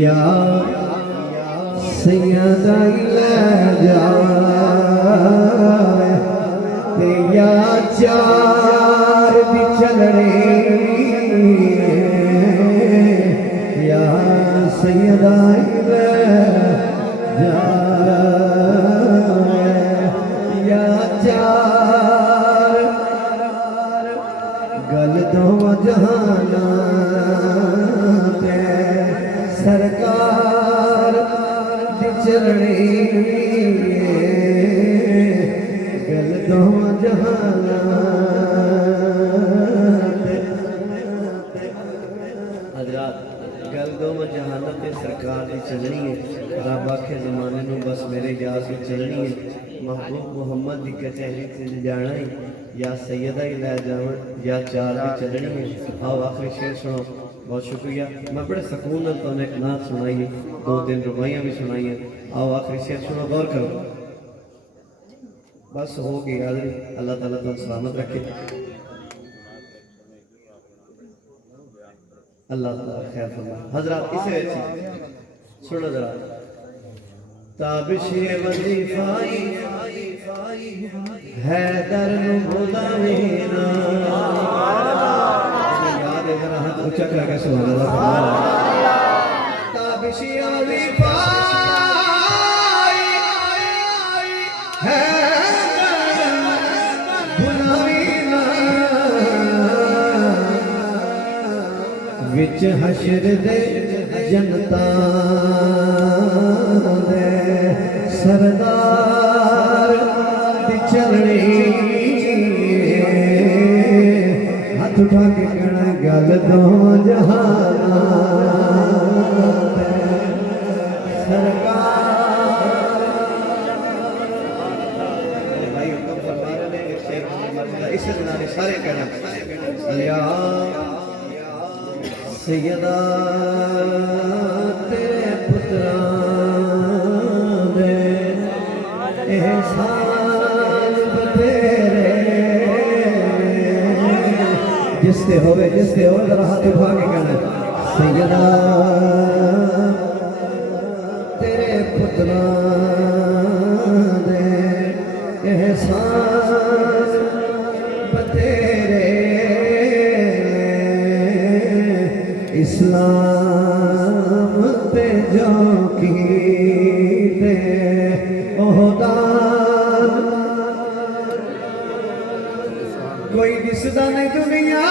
یا سیدہ لے جائے تے یا چار دی چلنے یا سیدہ لے جائے یا چار گل دو جہانا تے سرکار دی چلنی گل دو جہانا حضرات گل دو جہانا تے سرکار دی چلنی ہے رب آکھے زمانے نو بس میرے جاز کی چلنی ہے محبوب محمد دی کچہری سے جانا ہے یا سیدہ ہی لے جاؤں یا چار بھی چلنی ہے آؤ آخری شعر سنو بہت شکریہ میں بڑے سکون نال تو نے ایک نعت سنائی ہے 2 رباعیاں بھی سنائی ہیں آؤ آخری شعر سنو غور کرو بس ہو گئی حاضری اللہ تعالیٰ تو سلامت رکھے اللہ تعالیٰ خیر فرمائے حضرات اسے ایسی سنو ذرا تابش وظیفائی حیدر بھلاوینا یاد ہے ذرا ہاتھ اونچا کر کے سبحان اللہ تابش وظیفائی حیدر بھلاوینا وچ حشر دے جنتاں دے سردار دی چلنی ہاتھ اٹھا کے کہنا گل دو جہانا سرکار بھائی حکم فرما رہے ہیں ایک شعر اسے دنانے سارے کہنا یا سیدہ تیرے پتران دے احسان بتیرے جس سے ہوئے ذرا ہاتھ اٹھا کے کہنا سیدہ تیرے پتران دے احسان بتیرے اسلام تے جو کیتے عہدان کوئی دسدا نہیں دنیا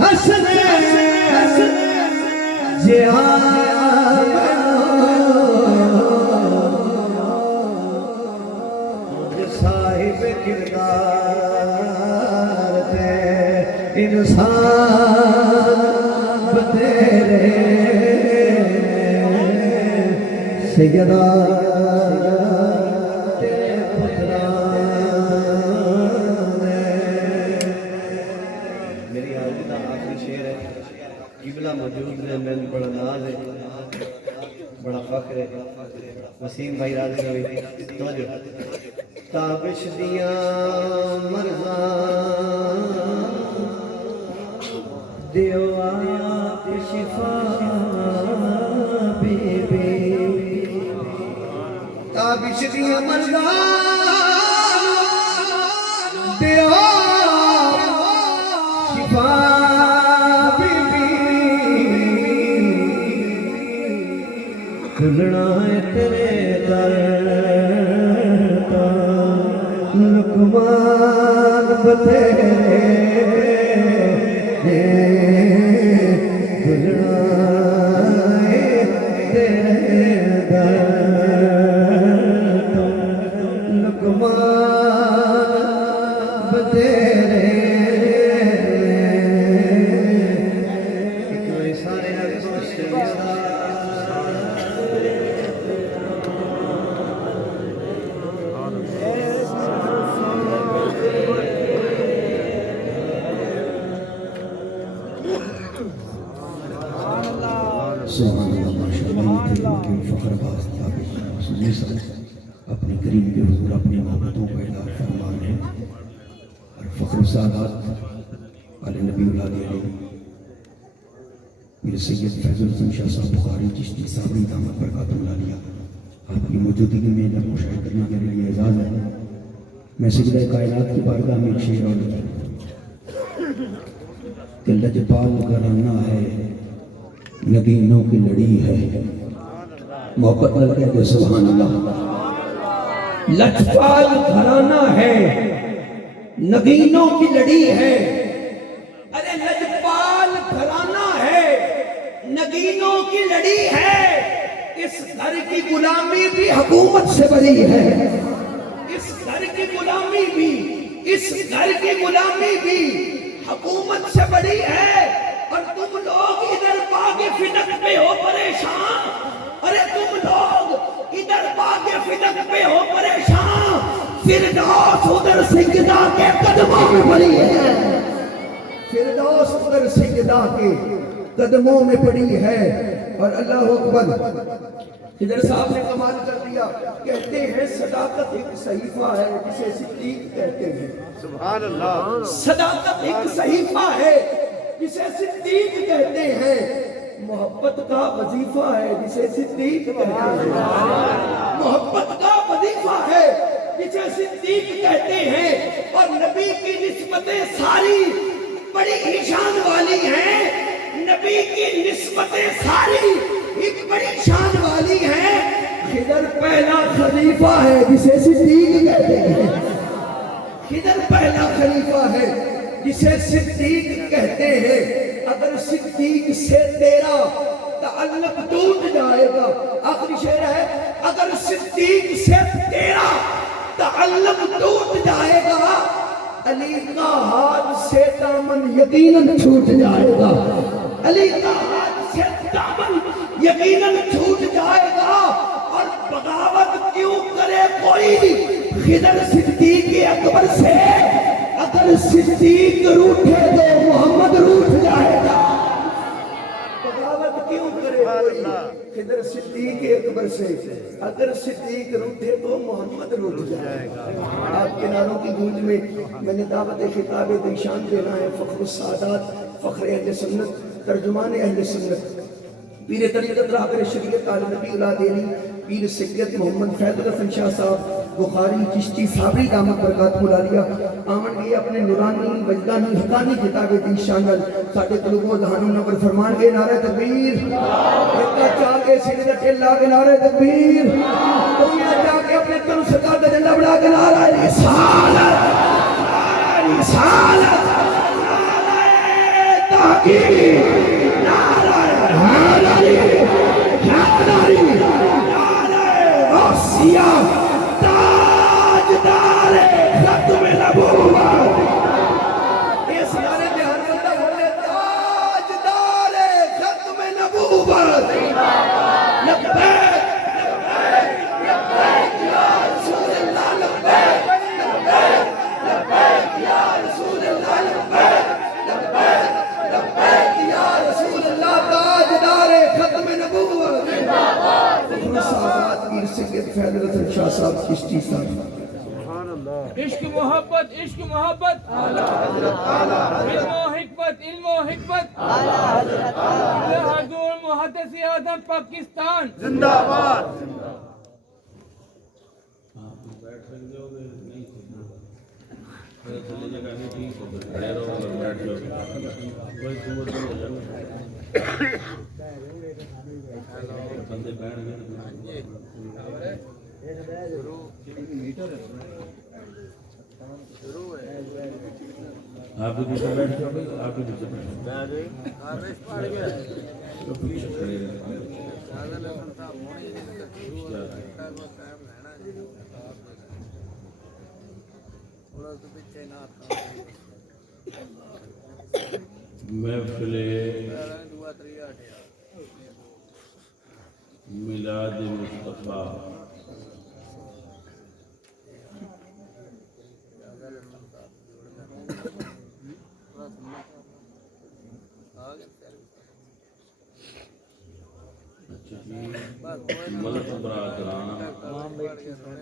ہسنے صاحب کردار تے انسان بتیرے سیدہ تیرے پتران میری آج کا آخری شعر ہے قبلہ موجود ہے میں بڑا ناز ہے بڑا فخر ہے وسیم بھائی راضی ہوئی توجہ تابش دیاں مرزاں دیو آپ شفا بی بی تابش دیاں مرزاں دیو آپ شفا بی بی کھلنا ہے تیرے در لقمان بتیرے گلنا تیرے در لقمان بتیرے ایک بڑے سارے اپنے کریم کے حضور اپنی محبتوں کا اظہار فرما رہے ہیں اور فخر السادات علی نبی اولاد علی پیر سید فیض الحسن شاہ صاحب بخاری چشتی صابری دامت برکاتہ العالیہ آپ کی موجودگی میں جب مشاہدہ کرنا میرے لیے اعزاز ہے. میں سجدہ کائنات کی بارگاہ میں ایک شعر اور کہ لجپال گھرانہ ہے نگینوں کی لڑی ہے محبت نہ کہہ دے سبحان اللہ. لجپال گھرانہ ہے نگینوں کی لڑی ہے. ارے لجپال گھرانہ ہے نگینوں کی لڑی ہے. اس گھر کی غلامی بھی حکومت سے بری ہے. اس گھر کی غلامی بھی حکومت سے بڑی ہے. اور تم لوگ ادھر باغ فدق پہ ہو پریشان. ارے تم لوگ ادھر باغ فدق پہ ہو پریشان. فردوس ادھر سجدہ کے قدموں میں پڑی ہے. فردوس ادھر سجدہ کے قدموں میں پڑی ہے. اور اللہ اکبر ادھر صاحب نے کمال کر دیا. کہتے ہیں صداقت ایک صحیفہ ہے جسے صدیق کہتے ہیں. سبحان اللہ. صداقت ایک صحیفہ ہے جسے صدیق کہتے ہیں. محبت کا وظیفہ ہے جسے صدیق کہتے ہیں. محبت کا وظیفہ ہے جسے صدیق کہتے ہیں. اور نبی کی نسبتیں ساری بڑی ہی شان والی ہیں. نبی کی نسبتیں ساری ایک بڑی شان والی ہیں. خضر پہلا خلیفہ ہے جسے صدیق کہتے ہیں. خضر پہلا خلیفہ ہے جسے صدیق کہتے ہیں. اگر صدیق سے تیرا تعلق ٹوٹ جائے گا. آخری شعر ہے. اگر صدیق سے تیرا تعلق ٹوٹ جائے گا علی کا ہاتھ سے دامن یقیناً چھوٹ جائے گا. علی کا ہاتھ سے دامن یقیناً چھوٹ جائے گا. اور بغاوت کیوں کرے کوئی خضر صدیق اکبر سے. اگر صدیق روٹھے تو محمد روٹھ جائے گا. بغاوت کیوں کرے کوئی خضر صدیق اکبر سے. اگر صدیق روٹھے تو محمد روٹھ جائے گا. آپ کے نعروں کی گونج میں میں نے دعوت خطاب دیشان دینا ہے. فخر السادات فخر اہل سنت ترجمان اہل سنت پیر طریقت راہبر شریعت علی نبی اولاد علی پیر سید محمد فیض الحسن شاہ صاحب بخاری چشتی صابری دامت برکاتہ العالیہ آمن گئے اپنے نورانی وجدانی حقانی کتاب دیشان ساڑھے قلوبوں دہانوں نور فرمان گئے. نعرہ تکبیر. ایکا چاہ کے سینے دا ٹھل لا کے نعرہ تکبیر. دنیا چاہ کے اپنے تن سکار دا جنڈا بڑھا کے نعرہ رسالت. نعرہ رسالت. نعرہ تحقیق. نعرہ حیدری. حیدری. نعرہ غوثیہ. تاجدار ختم نبوت. اس نعرے کے ہر بندہ بولے تاجدار ختم نبوت. لبیک لبیک لبیک یا رسول اللہ. لبیک لبیک لبیک یا رسول اللہ. لبیک لبیک لبیک یا رسول اللہ. تاجدار ختم نبوت. فخر السادات پیر سید فیض الحسن شاہ صاحب چشتی صاحب. عشق محبت عشق محبت علم و حکمت علم و حکمت حضور محدث اعظم پاکستان زندہ باد. آپ بھی پیچھے بیٹھ جاؤ. آپ بھی پیچھے بیٹھ محفل میلاد مصطفیٰ ملک برادران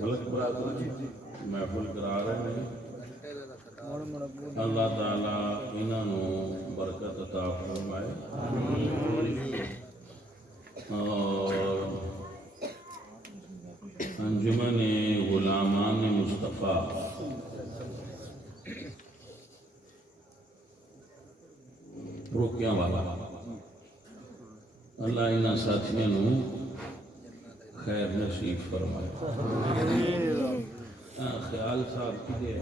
ملک برادر محفل کرا رہے ہیں اللہ تعالیٰ انہوں برکت عطا فرمائے اور انجمن غلامان مصطفیٰ روکیاں والا اللہ انہاں ساتھیاں نوں خیر نصیب فرمائے خیال صاحب کی دے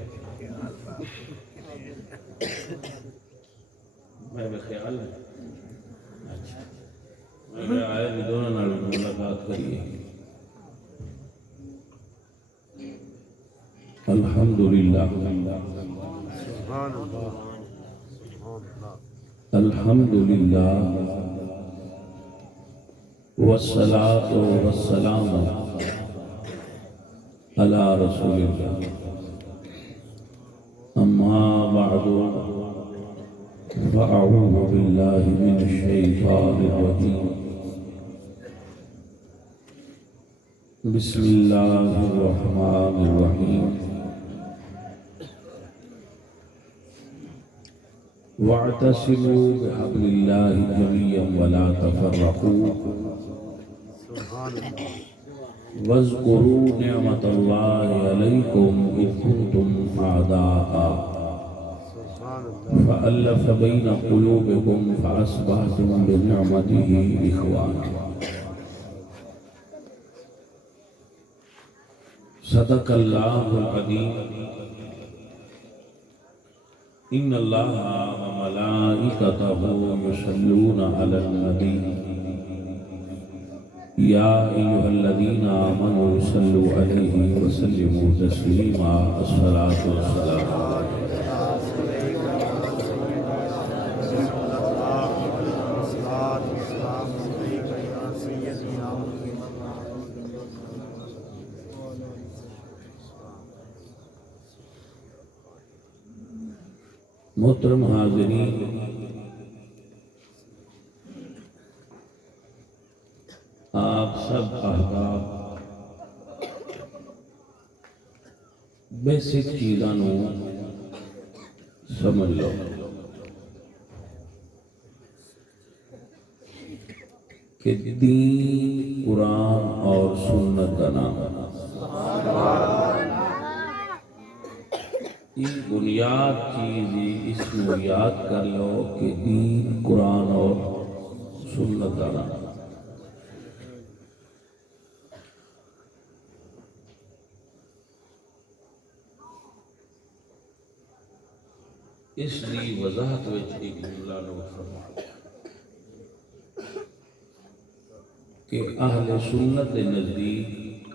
میں بھی خیال ہے اچھا میں آئے دونوں نال ملاقات کریے الحمدللہ الحمدللہ والصلاة والسلام على رسول الله أما بعد فأعوذ بالله من الشيطان الرجيم بسم الله الرحمن الرحيم واعتصموا بحبل الله جميعا ولا تفرقوا واذكروا نعمة الله عليكم إذ كنتم أعداء فألف بين قلوبكم فأصبحتم بنعمته إخوانا صدق الله العظيم إن الله وملائكته يصلون على النبي يا أيها الذين آمنوا صلوا عليه وسلموا تسليما الصلاة والسلام محترم حاضرین آپ سب احباب بیسک چیزاں سمجھ لو کہ دین قرآن اور سنت کا نام یہ بنیاد چیز اس کو یاد کر لو کہ دین قرآن اور سنت کا نام اس لیے وضاحت وچ ایک جملہ نوٹ فرما کہ اہل سنت کے نزدیک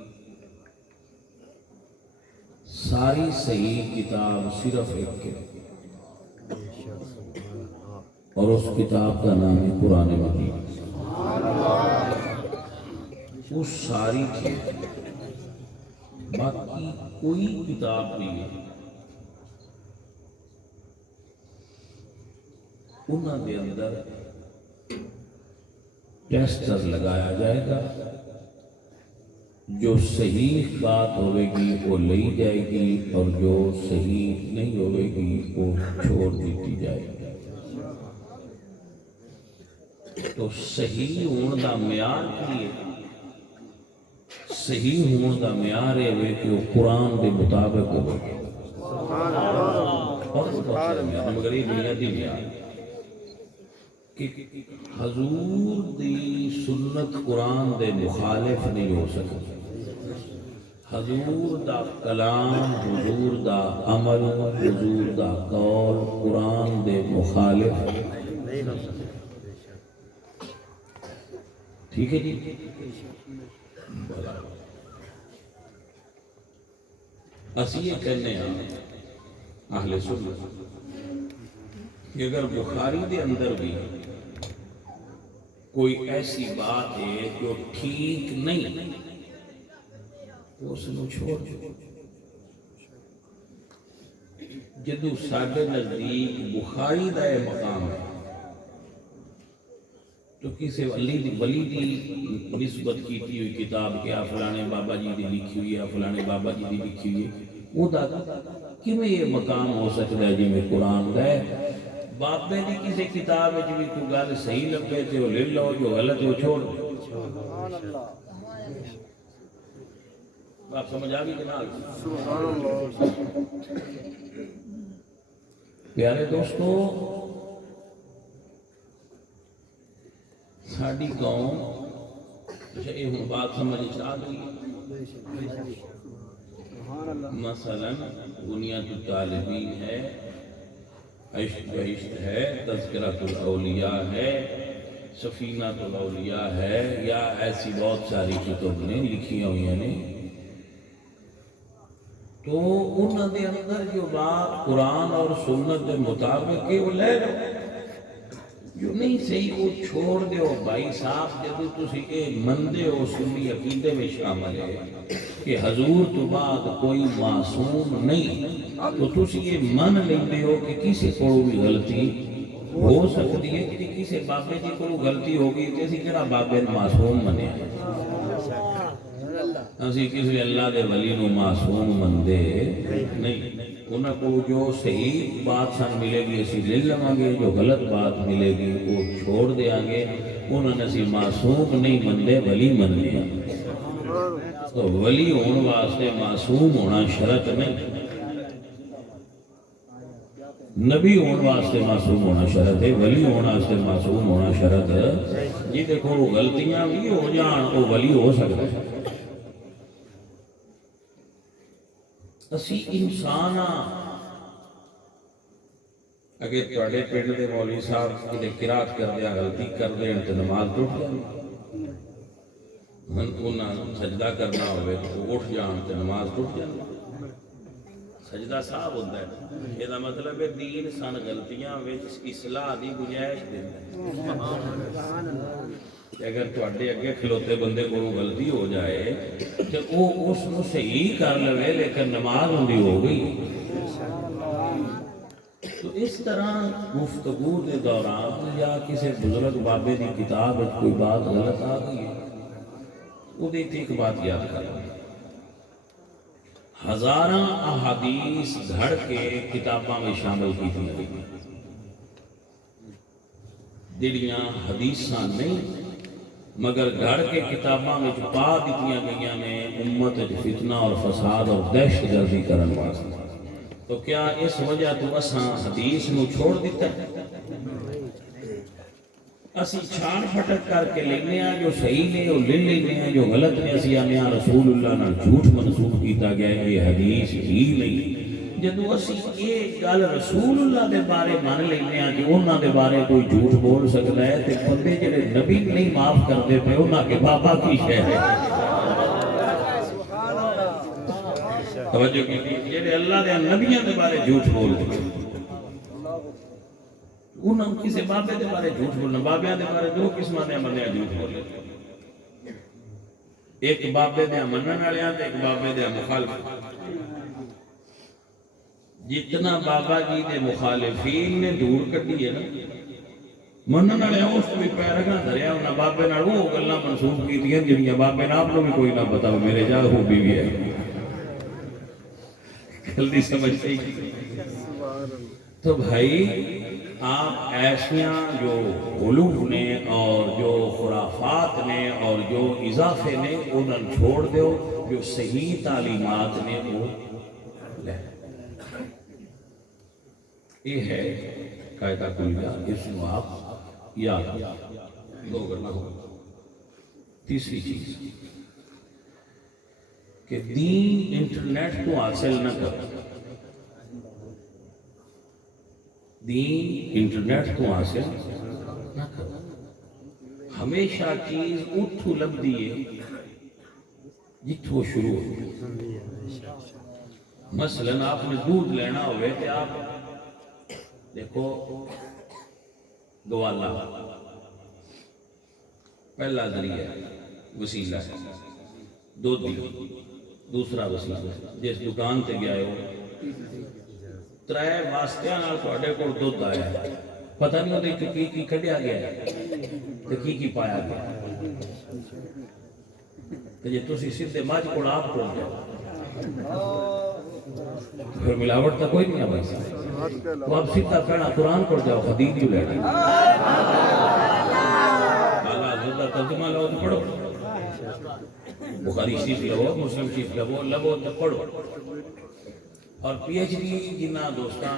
ساری صحیح کتاب صرف ایک ہے اور اس کتاب کا نام ہے قرآن مجید وہ ساری چیز باقی کوئی کتاب نہیں ہے انہاں دے اندر ٹیسٹر لگایا جائے گا جو صحیح بات ہوئے گی وہ لئی جائے گی اور جو صحیح نہیں ہوئے گی وہ چھوڑ دیتی جائے گی تو صحیح ہون دا معیار کی صحیح ہون دا معیار ہے کہ وہ قرآن دے مطابق ہوئے گی اور مگر یہ بنیادی معیار کہ حضور دی سنت قرآن دے مخالف نہیں ہو سکتی حضور دا کلام حضور دا عمل حضور دا قول قرآن دے مخالف نہیں ہو سکتی ٹھیک ہے جی اسی یہ کہنے ہیں اہل سنت کہ اگر بخاری دے اندر بھی کوئی ایسی بات ہے جو ٹھیک نہیں تو اس نے چھوڑ جدو ساڈے نزدیک بخاری دا یہ مقام ہے تو کسی ولی دی نسبت کیتی ہوئی کتاب کہ آ فلانے بابا جی دی لکھی ہوئی ہے، فلانے بابا جی دی لکھی ہوئی ہے، وہ دا کیوں یہ مقام ہو سکتا ہے جی میں قرآن کا ہے؟ بابے دی کسی کتاب میں بھی کوئی گل صحیح لگے تو لے لو، جو غلط وہ چھوڑ دو۔ آپ سمجھ آ گئی جناب؟ پیارے دوستو، ساڑی قوم یہ ہوں بات سمجھ آ گئی۔ مثلا بنیاد الطالبین ہے، عشق بہشت ہے، تذکرۃ الاولیاء ہے، سفینۃ الاولیاء ہے، یا ایسی بہت ساری کتب نے لکھی ہوئی ہیں، تو انہوں نے اندر جو بات قرآن اور سنت کے مطابق ہے وہ لے لو، جو نہیں صحیح وہ چھوڑ دیو۔ بھائی صاحب جب تسی اے مندے ہو سنی عقیدے میں شامل ہے کہ حضور تو بعد کوئی معصوم نہیں، تو تسی یہ من لیندے ہو کہ کسی کو بھی غلطی ہو سکتی ہے، کہ کسی بابے جی کو غلطی ہوگی تو اسی کہنا بابے معصوم منے اسی کسی اللہ دے ولی نو معصوم مندے نہیں۔ انہاں کو جو صحیح بات سن ملے گی اسی لے لواں گے، جو غلط بات ملے گی وہ چھوڑ دیاں گے۔ انہوں نے اسی معصوم نہیں مندے، ولی مندے ہیں۔ تو ولی ہون واسطے معصوم ہونا شرط نہیں، نبی ہون واسطے معصوم ہونا شرط ہے، ولی ہون واسطے معصوم ہونا شرط ہے۔ جی دیکھو غلطیاں بھی ہو جان وہ ولی ہو سکتا ہے۔ اسی انسان اگر تواڈے پنڈ دے مولوی صاحب کدے قرات کر دیا غلطی کر دین تے نماز ٹوٹ جائے، انہاں سجدہ کرنا ہوئے تو اٹھ جان تے نماز ٹوٹ جائے۔ سجدہ صاحب ہوتا ہے، یہ مطلب ہے دین سن غلطیاں وچ اصلاح دی گنجائش دیندا ہے۔ اگر تواڈے اگے کھلوتے بندے کو غلطی ہو جائے تو وہ اس کو صحیح کر لے، لیکن نماز اندی ہو گئی۔ تو اس طرح گفتگو کے دوران یا کسی بزرگ بابے کی کتاب میں کوئی بات غلط آ گئی ہے، وہ دیتی ایک بات یاد کرو، ہزاراں احادیث گھڑ کے کتاباں میں شامل کی گئی، جڑیاں حدیثاں نہیں مگر گھڑ کے کتاباں میں پا دیتیاں گئیاں نے امت فتنہ اور فساد اور دہشت گردی کرن واسطے۔ تو کیا اس وجہ تو اساں حدیث نو چھوڑ دیتا ہے؟ اسی چھان پھٹک کر کے لینے ہیں، جو صحیح نے وہ لے لینے ہیں، جو غلط نے اسی آنے ہیں رسول اللہ نال جھوٹ منسوخ کیتا گیا ہے، یہ حدیث ہی نہیں۔ جدو اسی یہ گل رسول اللہ دے بارے مان لینے ہیں کہ انہاں دے بارے کوئی جھوٹ بول سکتا ہے، تے بندے جڑے نبی نہیں معاف کرتے پے انہاں کے بابا کی شے ہے؟ توجہ کی جڑے اللہ دے نبیوں دے بارے جھوٹ بولتے انہوں کسی بابے دے بارے جھوٹ بولنا، بابیاں دے بارے دو قسمہ دے بندے جھوٹ بولے، ایک بابے دے منن والے تے ایک بابے دے مخالف۔ جتنا بابا جی دے مخالفین نے دور کٹی ہے نا، منن والے اس کو بھی پیر رکھنا دھریا، انہاں بابے نال وہ گلاں منسوخ کیتیاں جڑیاں بابے نال آپ کو بھی کوئی نہ پتا میرے جا ہو بھی ہے۔ جلدی سمجھتے ہی تو بھائی آپ ایسیاں جو غلو نے اور جو خرافات نے اور جو اضافے نے انہوں چھوڑ دیو، جو صحیح تعلیمات نے وہ لے۔ یہ ہے قاعدہ کلیہ، اس کو آپ یاد دو کرنا ہوگا۔ تیسری چیز کہ دین انٹرنیٹ کو حاصل نہ کرو، دین انٹرنیٹ کو حاصل نہ کرو۔ ہمیشہ چیز اتھو لب دیئے جتھو شروع ہوئی۔ مثلا آپ نے دودھ لینا ہوئے کہ آپ دیکھو گوالا پہلا ذریعہ وسیلہ ہے، دودھ دوسرا وسیلہ، جس دکان تے گیا ہو ترائے واسطیاں نال تواڈے کول دودھ آیا، پتہ نہیں ہوتے کہ کی کڈیا گیا ہے، تو کی پایا گیا تو جی تسی سیدھے مجھ کو آپ ٹوٹ جاؤ پھر ملاوٹ تو کوئی نہیں ہے بھائی صاحب تو آپ سیدھا کہنا قرآن پڑھ جاؤ حدیث کیوں لینا اعلیٰ حضرت کا ترجمہ لو تو پڑھو بخاری شریف لو مسلم شریف لو تو پڑھو اور پی ایچ ڈی جنہ دوستاں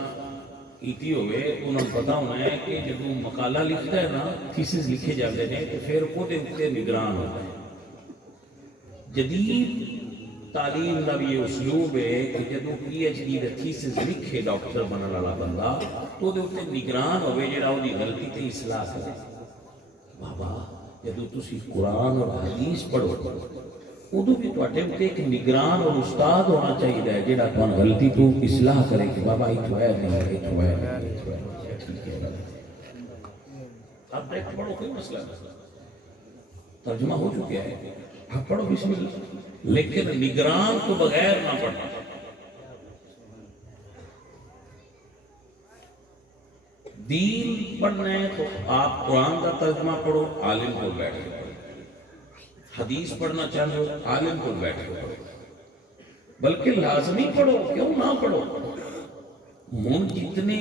کیتی ہوئے انہوں پتا ہونا ہے کہ جب مقالہ لکھتا ہے نا تھیسس لکھے جاتے ہیں تو پھر وہ دے نگران ہوتا ہے جدید تعلیم کا بھی یہ اسلوب ہے کہ جب پی ایچ ڈی کا تھیسس لکھے ڈاکٹر بننے والا بندہ تو وہ نگران ہوئے جڑا وہ غلطی تے اصلاح کرے بابا جب تسی قرآن اور حدیث پڑھو ادو بھی تواڈے تے ایک نگران اور استاد ہونا چاہیے جڑا تھان غلطی تو اصلاح کرے کہ بابا ایتھوں ہے نہیں ایتھوں ہے ٹھیک ہے آپ ڈائریکٹ پڑھو کوئی مسئلہ نہیں ترجمہ ہو چکا ہے آپ پڑھو بسم اللہ لیکن نگران تو بغیر نہ پڑھنا دین پڑھنا ہے تو آپ قرآن کا ترجمہ پڑھو عالم کو بیٹھ کے پڑھو حدیث پڑھنا چاہتے ہو عالم کو بیٹھ کے پڑھو بلکہ لازمی پڑھو کیوں نہ پڑھو ہوں جتنے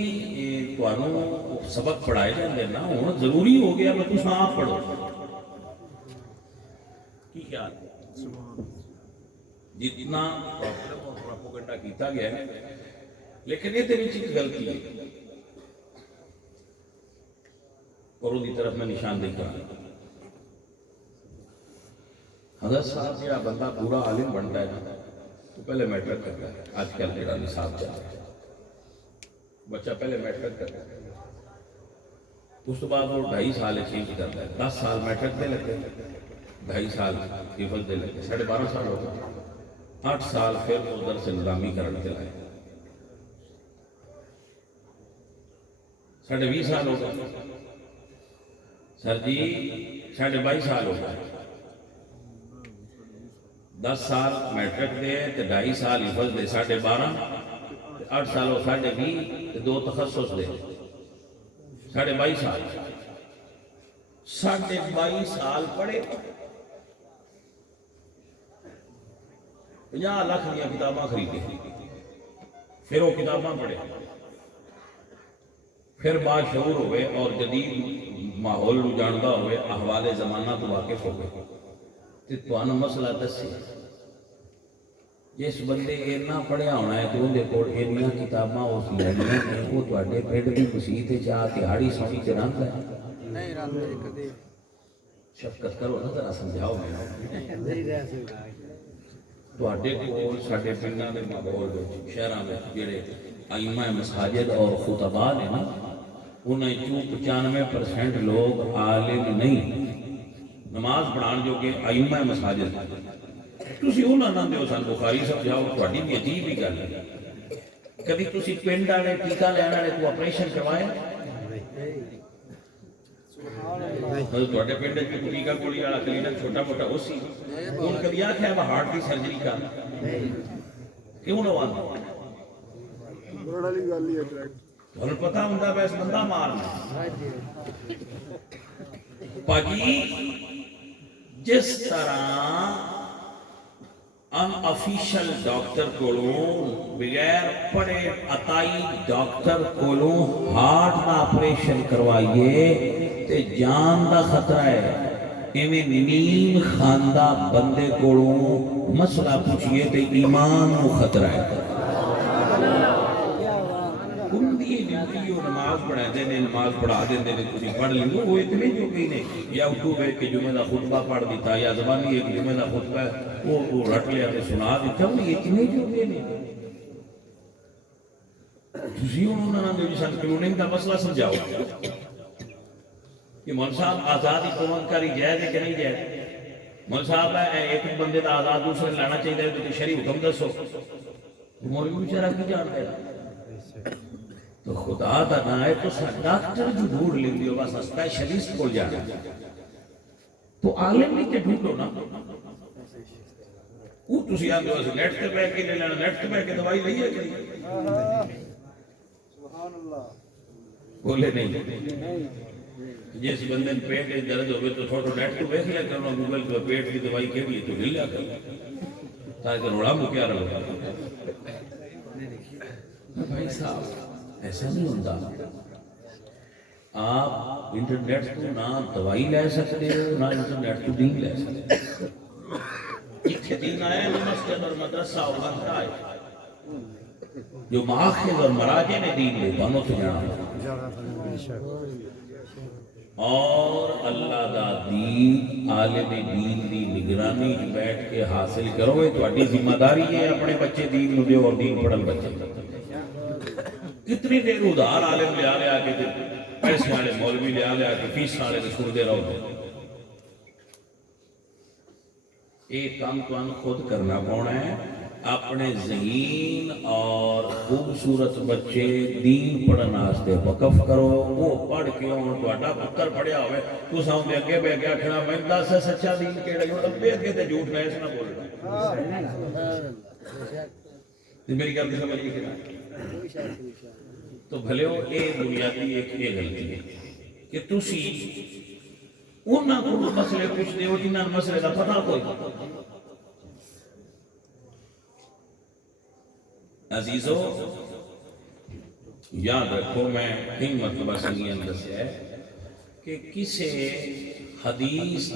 سبق پڑھائے جاتے ہیں نا ہوں ضروری ہو گیا میں تم آپ پڑھو کی خیال جتنا پروپیگنڈا کیتا گیا ہے لیکن یہ تیری چیز غلطی ہے اور ان کی طرف میں نشاندہی کروں حضرت صاحب جڑا بندہ پورا عالم بنتا ہے نا تو پہلے میٹرک کرتا ہے آج کل جڑا نصاب چل رہا ہے بچہ پہلے میٹرک کرتا ہے اس تو بعد وہ 2.5 سال چینج کرتا ہے 10 سال میٹرک دے لگتے 2.5 سال حفظ دے لگتے 12.5 سال ہوتا ہے 8 سال پھر ادھر سے نظامی کرنے کے لائے 20.5 سال ہو گئے سر جی 22.5 سال ہو گئے 10 سال میٹرک دے 2.5 سال حفظ دے 12.5 8 سال ہو 20.5 2 تخصص دے 22.5 سال 22.5 سال پڑھے 50 لاکھ دیا کتاباں خریدے پھر وہ کتاباں پڑھے پھر باشعور ہوئے اور جدید ماحول جانتا ہوئے احوال زمانہ تو واقف ہو گئے تو تمہیں مسئلہ دسے جس بندے اینا پڑھیا ہونا ہے تو اندے کوڑ اینیاں کتاباں اس لڑیاں ہیں وہ تواڈے پیٹ دی مسیح چاہ تہاڑی سونی چرانت ہے نہیں رہتے کدے شفقت کرو نا ذرا سمجھاؤ میں تواڈے کول ساڈے پنڈاں دے ماحول وچ شہراں وچ جڑے ائمہ مساجد اور خطباء نے نا انہیں 95% لوگ عالم نہیں نماز پڑھان جو کہ ائمہ مساجد تسی انہاں نہ دیو سن بخاری سمجھاؤ تواڈی بھی عجیب ہی گل ہے کبھی تسی پنڈ والے ٹیکا لین والے کو آپریشن کروائے تواڈے پنڈ وچ ٹیکا گولی والا کلینک چھوٹا موٹا ہو سی ان کبھی آکھیا میں ہارٹ دی سرجری کر کیوں نہ آندا بڑا والی گل ہی ہے ڈائریکٹ تھانوں پتہ ہوندا بس بندہ مارنا پاجی جس طرح ان افیشل ڈاکٹر کولوں بغیر پڑھے عطائی ڈاکٹر کولوں ہارٹ دا آپریشن کروائیے تے جان دا خطرہ ہے ایویں نیم خاندہ بندے کولوں مسئلہ پوچھئے تے ایمان کو خطرہ ہے ان دی ڈیوٹی اور نماز پڑھا دینے نماز پڑھا دینے تسی پڑھ لیں وہ اتنے جو بھی نہیں یا اردو ہے کہ جمعہ دا خطبہ پڑھ دیتا یا زبانی ایک جمعہ دا خطبہ ہے وہ رٹ لیا تو سنا دیتا وہ اتنے جو بھی نہیں تسی انہوں نے جو جسان کلوننگ کا مسئلہ سمجھاؤ کہ مول صاحب آزادی قومت کاری جائز ہے کہ نہیں جائز مول صاحب ہے ایک بندے دا آزاد دوسرے لانا چاہیے تو شریع حکم دسو مولوی بیچارہ کی جانتے ہیں تو خدا دا نہ ہے تو ڈاکٹر جو ڈھونڈ لیں دیو بس اسپیشلسٹ کو جانا تو عالم نہیں کہ ڈھونڈو نا وہ تسی آن دو نیٹ تے پہ کے لینا نیٹ تے پہ کے دوائی لئی ہے کہ سبحان اللہ بولے نہیں جس بندے پیٹ میں درد ہوئے تو تھوڑا نیٹ تو دیکھ لیا کرنا گوگل پہ پیٹ کی دوائی کہڑی ہے تو لے لیا کرنا تاکہ روڑا مکیا رہو. بھائی صاحب ایسا نہیں ہوتا. آپ انٹرنیٹ کو نہ دوائی لے سکتے ہو نہ انٹرنیٹ کو دین لے سکتے ہو. اتنے دین آیا نا مسجد اور مدرسہ اور بنتا ہے جو ماخذ اور مراجع نے دین لے بنو تو جانا اور اللہ دا دین عالم دین دی نگرانی بیٹھ کے حاصل کرو. یہ تہاڈی ذمہ داری ہے اپنے بچے دین نو دیو اور دین پڑھن بچے. کتنی دیر ادھار عالم لیا لیا کے پیسے والے مولوی لیا لیا کے فیس والے چھوڑتے رہو. یہ کام تو خود کرنا پڑنا ہے. اپنے ذہین اور خوبصورت بچے دین پڑھن واسطے وقف کرو. وہ پڑھ کے ہوں تہاڈا پتر پڑھیا ہوئے تو ساؤں دے اگے بہ کے آکھنا میں دس سچا دین کیڑا جو ابے اگے تے جھوٹ نہ اس نہ بولنا. میری گل سمجھ گئے کہ تو بھلے ہو یہ بنیادی ایک یہ غلطی ہے کہ تسی انہاں کو مسئلے پوچھتے ہو جنہاں مسئلے کا پتہ کوئی. عزیزو یاد رکھو میں کئی مرتبہ سنگین دسیا ہے کہ کسے حدیث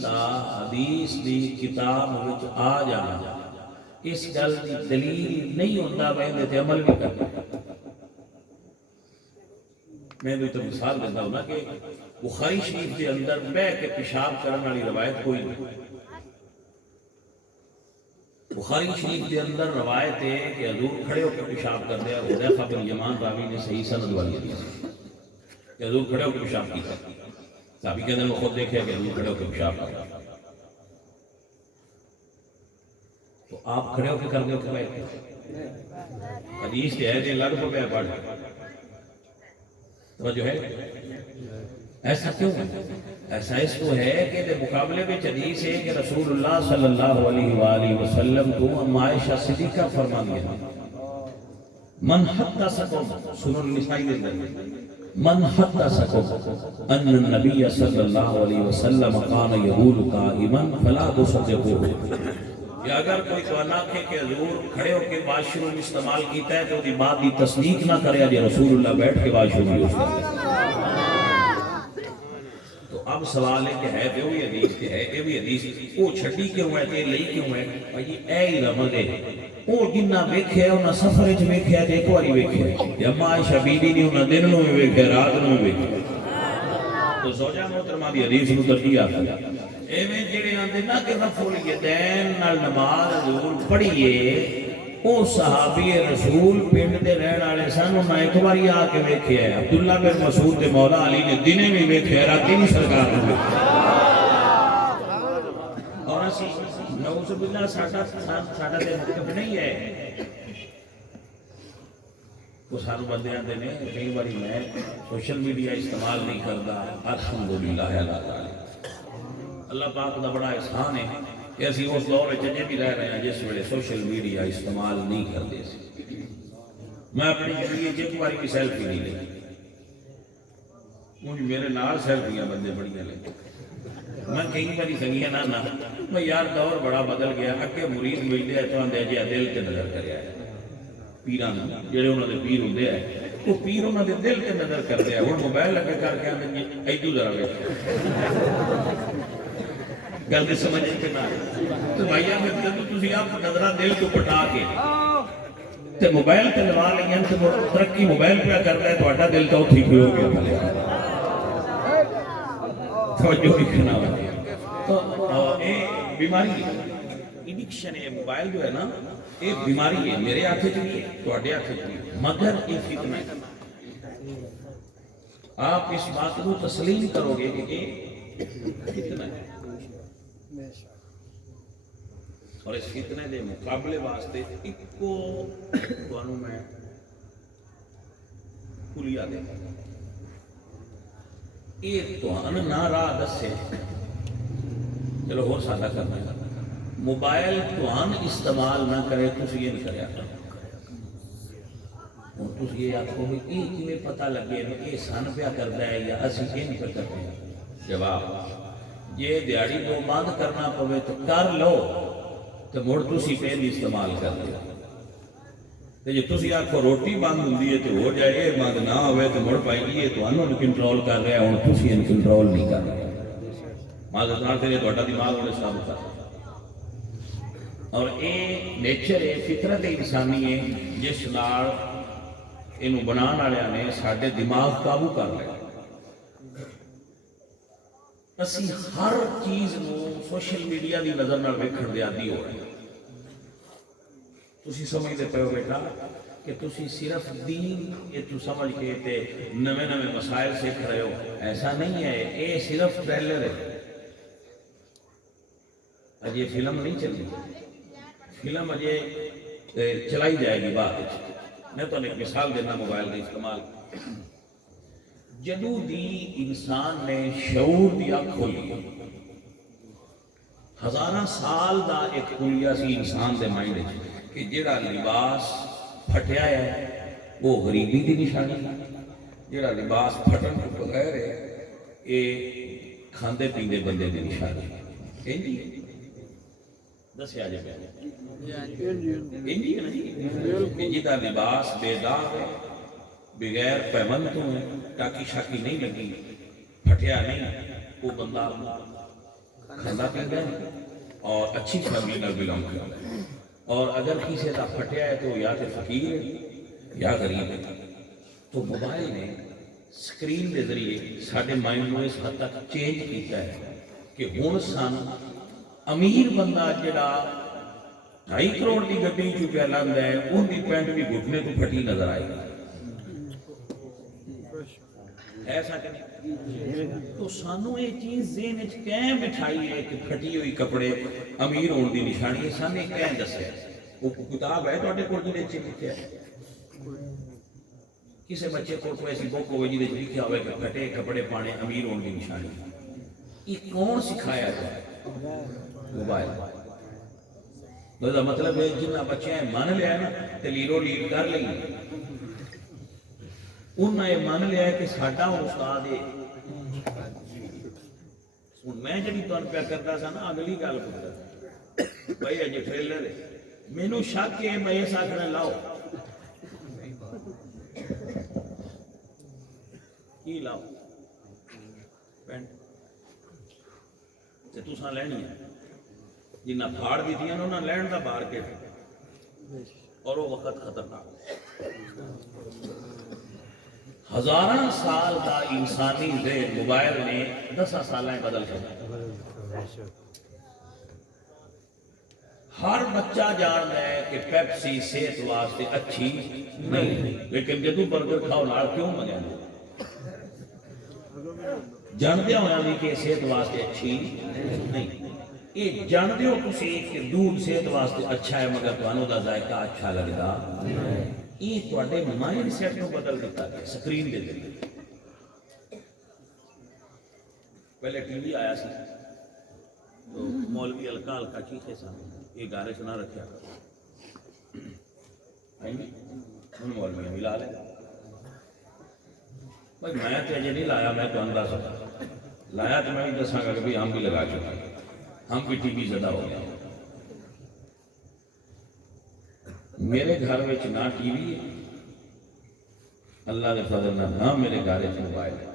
دی کتاب وچ آ جانا اس گل دی دلیل نہیں ہوتا ویندے تے عمل بھی کرنا. میں بھی تو مثال دیتا ہوں نا کہ بخاری شریف کے اندر بہ کے پیشاب کرنے والی روایت کوئی نہیں. بخاری شریف کے اندر روایت ہے کہ حضور کھڑے ہو کے پیشاب کر دیا. حذیفہ بن یمان راوی نے صحیح سند والی حدیث کہ حضور کھڑے ہو کے پیشاب کیا. صحابی کے اندر خود دیکھے کہ حضور کھڑے ہو کے پیشاب کیا. تو آپ کھڑے ہو کے کر دو کہ حدیث ہے کہ لگ پہ پڑھ توجہ ہے. ایسا کیوں ہے؟ ایسا اس کو ہے کہ دے مقابلے میں حدیث ہے کہ رسول اللہ صلی اللہ علیہ وآلہ وسلم کو ام عائشہ صدیقہ فرمان دیا من حدثکم سنن النسائی دے اندر من حدثکم ان النبی صلی اللہ علیہ وسلم کان یقول قائما فلا تصدقوه. کہ اگر کوئی تو نہ کہ حضور کھڑے ہو کے واش روم استعمال کیتا ہے تو دی بات دی تصدیق نہ کرے جے رسول اللہ بیٹھ کے واش روم یوز کرتے. تو اب سوال ہے کہ ہے تو بھی حدیث تے ہے یہ بھی حدیث وہ چھٹی کیوں ہے تے لئی کیوں ہے بھائی اے ہی رمض ہے. وہ جنہ ویکھیا انہاں سفر وچ ویکھیا تے ایک واری ویکھیا اما عائشہ بی بی نے انہاں دن نوں ویکھیا رات نوں ویکھیا. تو زوجہ محترمہ دی حدیث نوں ترجیح آتا ایویں جڑے آندے نا کہ رفع الیدین نال نماز حضور پڑھیے او صحابی رسول پنڈ دے رہن والے سن انہاں ایک باری آ کے ویکھیا ہے. عبداللہ بن مسعود تے مولا علی نے دنے بھی ویکھیا راتی نہیں سرکار نے ویکھیا. اور اسی نعوذ باللہ ساڈا تے حکم نہیں ہے. وہ سارے بندے آتے ہیں کئی باری میں سوشل میڈیا استعمال نہیں کرتا. الحمدللہ اللہ پاک کا بڑا احسان ہے کہ اسی اس دور میں بھی رہ رہے ہیں جس ویلے سوشل میڈیا استعمال نہیں کرتے. میں اپنی زندگی ایک باری بھی سیلفی نہیں لی. مجھے میرے نال سیلفیاں بندے بڑیاں لے. میں کئی باری سنگیاں نہ میں یار دور بڑا بدل گیا. اگے مرید ملتے ہیں تو آدھے جی دل سے نظر کریا ہے پیران جڑے انہوں نے پیر ہوندے ہیں وہ پیر انہوں نے دل سے نظر کرتے ہیں. ہوں موبائل لگے کر کے آدھے جی ایدو ذرا ویکھ گل تو سمجھ کے نہ تو بھائی جب تسی آپ نظرہ دل کو پٹا کے تے موبائل تے لوا لیں تے ترقی موبائل پہ کرتا ہے تہاڈا دل تو ٹھیک ہو گیا. توجہ رکھنا تو اے بیماری ایڈکشن ہے. موبائل جو ہے نا یہ بیماری ہے. میرے ہاتھ وچ نہیں ہے تہاڈے ہاتھ وچ نہیں مگر یہ فتنہ ہے. آپ اس بات کو تسلیم کرو گے کہ یہ فتنہ ہے اور اس فتنے دے مقابلے واسطے ایک کو تانوں میں کھلیا دے یہ تانوں نہ راہ دسے. چلو ہو سادہ کرنا ہے موبائل تان استعمال نہ کرے تسی یہ نہیں کریا. تسی یہ آکھو بھی یہ کیویں پتہ لگے یہ سن پیا کردا ہے یا اسی ان پہ کرتے ہیں؟ جواب یہ دیہڑی دو بند کرنا پوے تو کر لو تو مڑ تسی پین استعمال کر دو تے جے تسی آکھو روٹی بند ہوندی ہے تو ہو جائے یہ بند نہ ہوئے تو مڑ پائی یہ تانوں کنٹرول کر رہا ہن تسی ان کنٹرول نہیں کر رہے معذرت نال تے تہاڈا دماغ ہونے سب کر اور اے نیچر ہے فطرت انسانی ہے جس نال اینو بنان والےاں نے ساڈے دماغ قابو کر لیا اسی ہر چیز نو سوشل میڈیا دی نظر نال ویکھن دے عادی ہو رہے ہیں تسی سمجھتے پے ہو بیٹا کہ تسی صرف دین یہ تو سمجھ کے تے نویں نویں مسائل سیکھ رہے ہو ایسا نہیں ہے یہ صرف ٹریلر ہے اجے فلم نہیں چلی فلم اجے چلائی جائے گی بعد میں تو ایک مثال دینا موبائل کا استعمال جدو دی انسان نے شعور دی اکھ کھولی ہزاراں سال دا ایک خلیہ سی انسان دے مائنڈ وچ کہ جڑا لباس پھٹیا ہے وہ غریبی دی نشانی ہے جڑا لباس پھٹن تو بغیر ہے یہ کھاندے پیندے بندے دی نشانی ہے انجی دسیا جے انجی ہے نا جی کہ جدا لباس بے داغ ہے بغیر پیمند تو ہے ٹاکی شاکی نہیں لگی پھٹیا نہیں وہ بندہ کھانا پیندا ہے اور اچھی فیملی نال بلانگ کرتا ہے اور اگر کسی کا پھٹیا ہے تو یا تو فقیر ہے یا غریب ہے تو موبائل نے سکرین کے ذریعے سارے مائنڈ کو اس حد تک چینج کیتا ہے کہ ہن سن امیر بندہ جڑا 2.5 کروڑ کی گڈی چ پیا لاندا ہے ان کی پینٹ بھی گھٹنے تو پھٹی نظر آئے گی ایسا کہ نہیں تو سانو یہ چیز ذہن وچ کیں بٹھائی ہے کہ پھٹی ہوئی کپڑے امیر ہونے کی نشانی ہے سانے کیں دسیا وہ کتاب ہے تواڈے کول جہدے وچ لکھیا ہے کسی بچے کو کوئی ایسی بک ہوئے جہدے وچ لکھیا ہوئے کہ پھٹے کپڑے پانے امیر ہونے کی نشانی ہے یہ کون سکھایا جائے موبائل تو دا مطلب ہے جنہ بچے مان لیا ہے نا تے لیرو لیڈ کر لیں انہاں یہ مان لیا ہے کہ ساڈا استاد ہے میں جڑی تانوں پیا کردا سا نا اگلی گل کردا بھائی اج ٹریلر ہے مینوں شک ہے میں اس آکھنا لاؤ کی لاؤ پینٹ تے تساں لینی ہے جنہ پھاڑ دیتی ہیں انہاں لین دا مارکیٹ اور وہ وقت خطرناک ہزاراں سال کا انسانی ذہن موبائل نے 10 سالیں بدل کر ہر بچہ جانتا ہے کہ پیپسی صحت واسطے اچھی نہیں لیکن جدو برگر کھاؤ نال کیوں منگا جانتے ہونا بھی کہ صحت واسطے اچھی نہیں یہ جانتے ہو تسی کہ دودھ صحت واسطے اچھا ہے مگر تانوں دا ذائقہ اچھا لگدا یہ تواڈے مائنڈ سیٹ نو بدل دیتا ہے سکرین دے ذریعے پہلے ٹی وی آیا سی تو مولوی ہلکا ہلکا چیخے سن یہ گارے سنا رکھیا ہن مولوی بھی لا لے بھائی میں تو اجے نہیں لایا میں تو انداز لایا تو میں بھی دساں گا کہ بھی ہم بھی لگا چکے ہم بھی ٹی وی زدہ ہو گیا میرے گھر میں نہ ٹی وی ہے اللہ کے فضل نہ میرے گھر میں موبائل ہے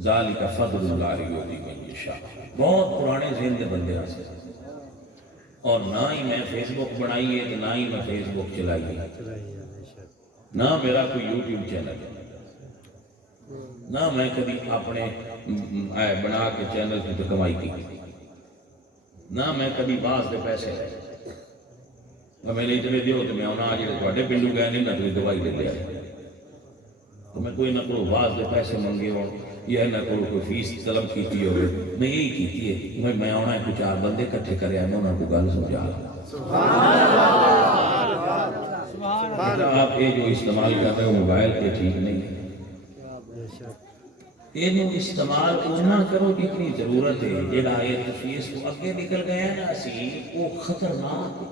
ذالک فضل اللہ یؤتی من یشاء بہت پرانے ذہن کے بندے ہیں اور نہ ہی میں فیس بک بنائی ہے نہ ہی میں فیس بک چلائی ہے نہ میرا کوئی یوٹیوب چینل ہے نہ میں کبھی اپنے بنا کے چینل کی کمائی کی نہ میں کبھی باز دے پیسے میں نے اتنے دیو تو میں انہاں جڑے تواڈے پنڈو گئے نہیں نہ کوئی دوائی لے لیا تو میں کوئی نہ کوئی باز دے پیسے منگے ہو یا نہ کوئی فیس طلب کیتی ہوئے میں یہی کیتی ہے میں آنا ہے کچھ 4 بندے کٹھے کرے میں انہاں کو گل سمجھا آپ یہ جو استعمال کر رہے ہو موبائل کے ٹھیک نہیں ہے یہ استعمال اتنا کرو جتنی ضرورت ہے جڑا یہ اس کو اگے نکل گیا نا اسی وہ خطرناک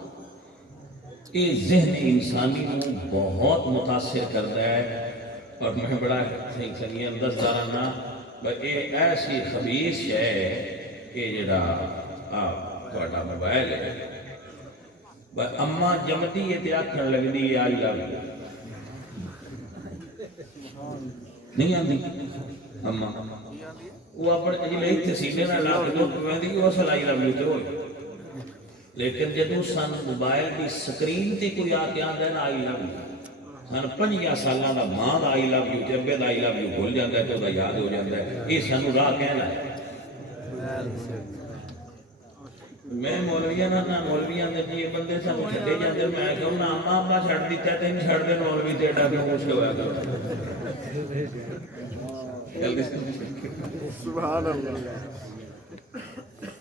یہ ذہن انسانی کو بہت متاثر کرتا ہے. اور میں بڑا صحیح انداز دارانا یہ ایسی خبیث ہے یہ جڑا موبائل ہے اما جمدی ہے تے آکھن لگدی ہے آئی لو یو نہیں آندی اما وہ اپنے جلے اتنے سینے نہ لا کے لوگ پہندی وہ اصل آئی لو یو تے ہوئے. لیکن جدو سن موبائل کی سکرین تے کوئی آ کے آندا ہے نا آئی لو یو سن 5 سالاں دا ماں دا آئی لو یو تے ابے دا آئی لو یو بھول جاندا ہے تے دا یاد ہو جاندا ہے. یہ سانو راہ کہنا ہے. میں مولویاں نہ مولویاں دے جی بندے سانو چھڈے جاندے میں کہوں نا اما ابا چھڈ دیتا تے نہیں چھڈ دے مولوی تے ایڈا کیوں کچھ ہویا کرو. سبحان اللہ.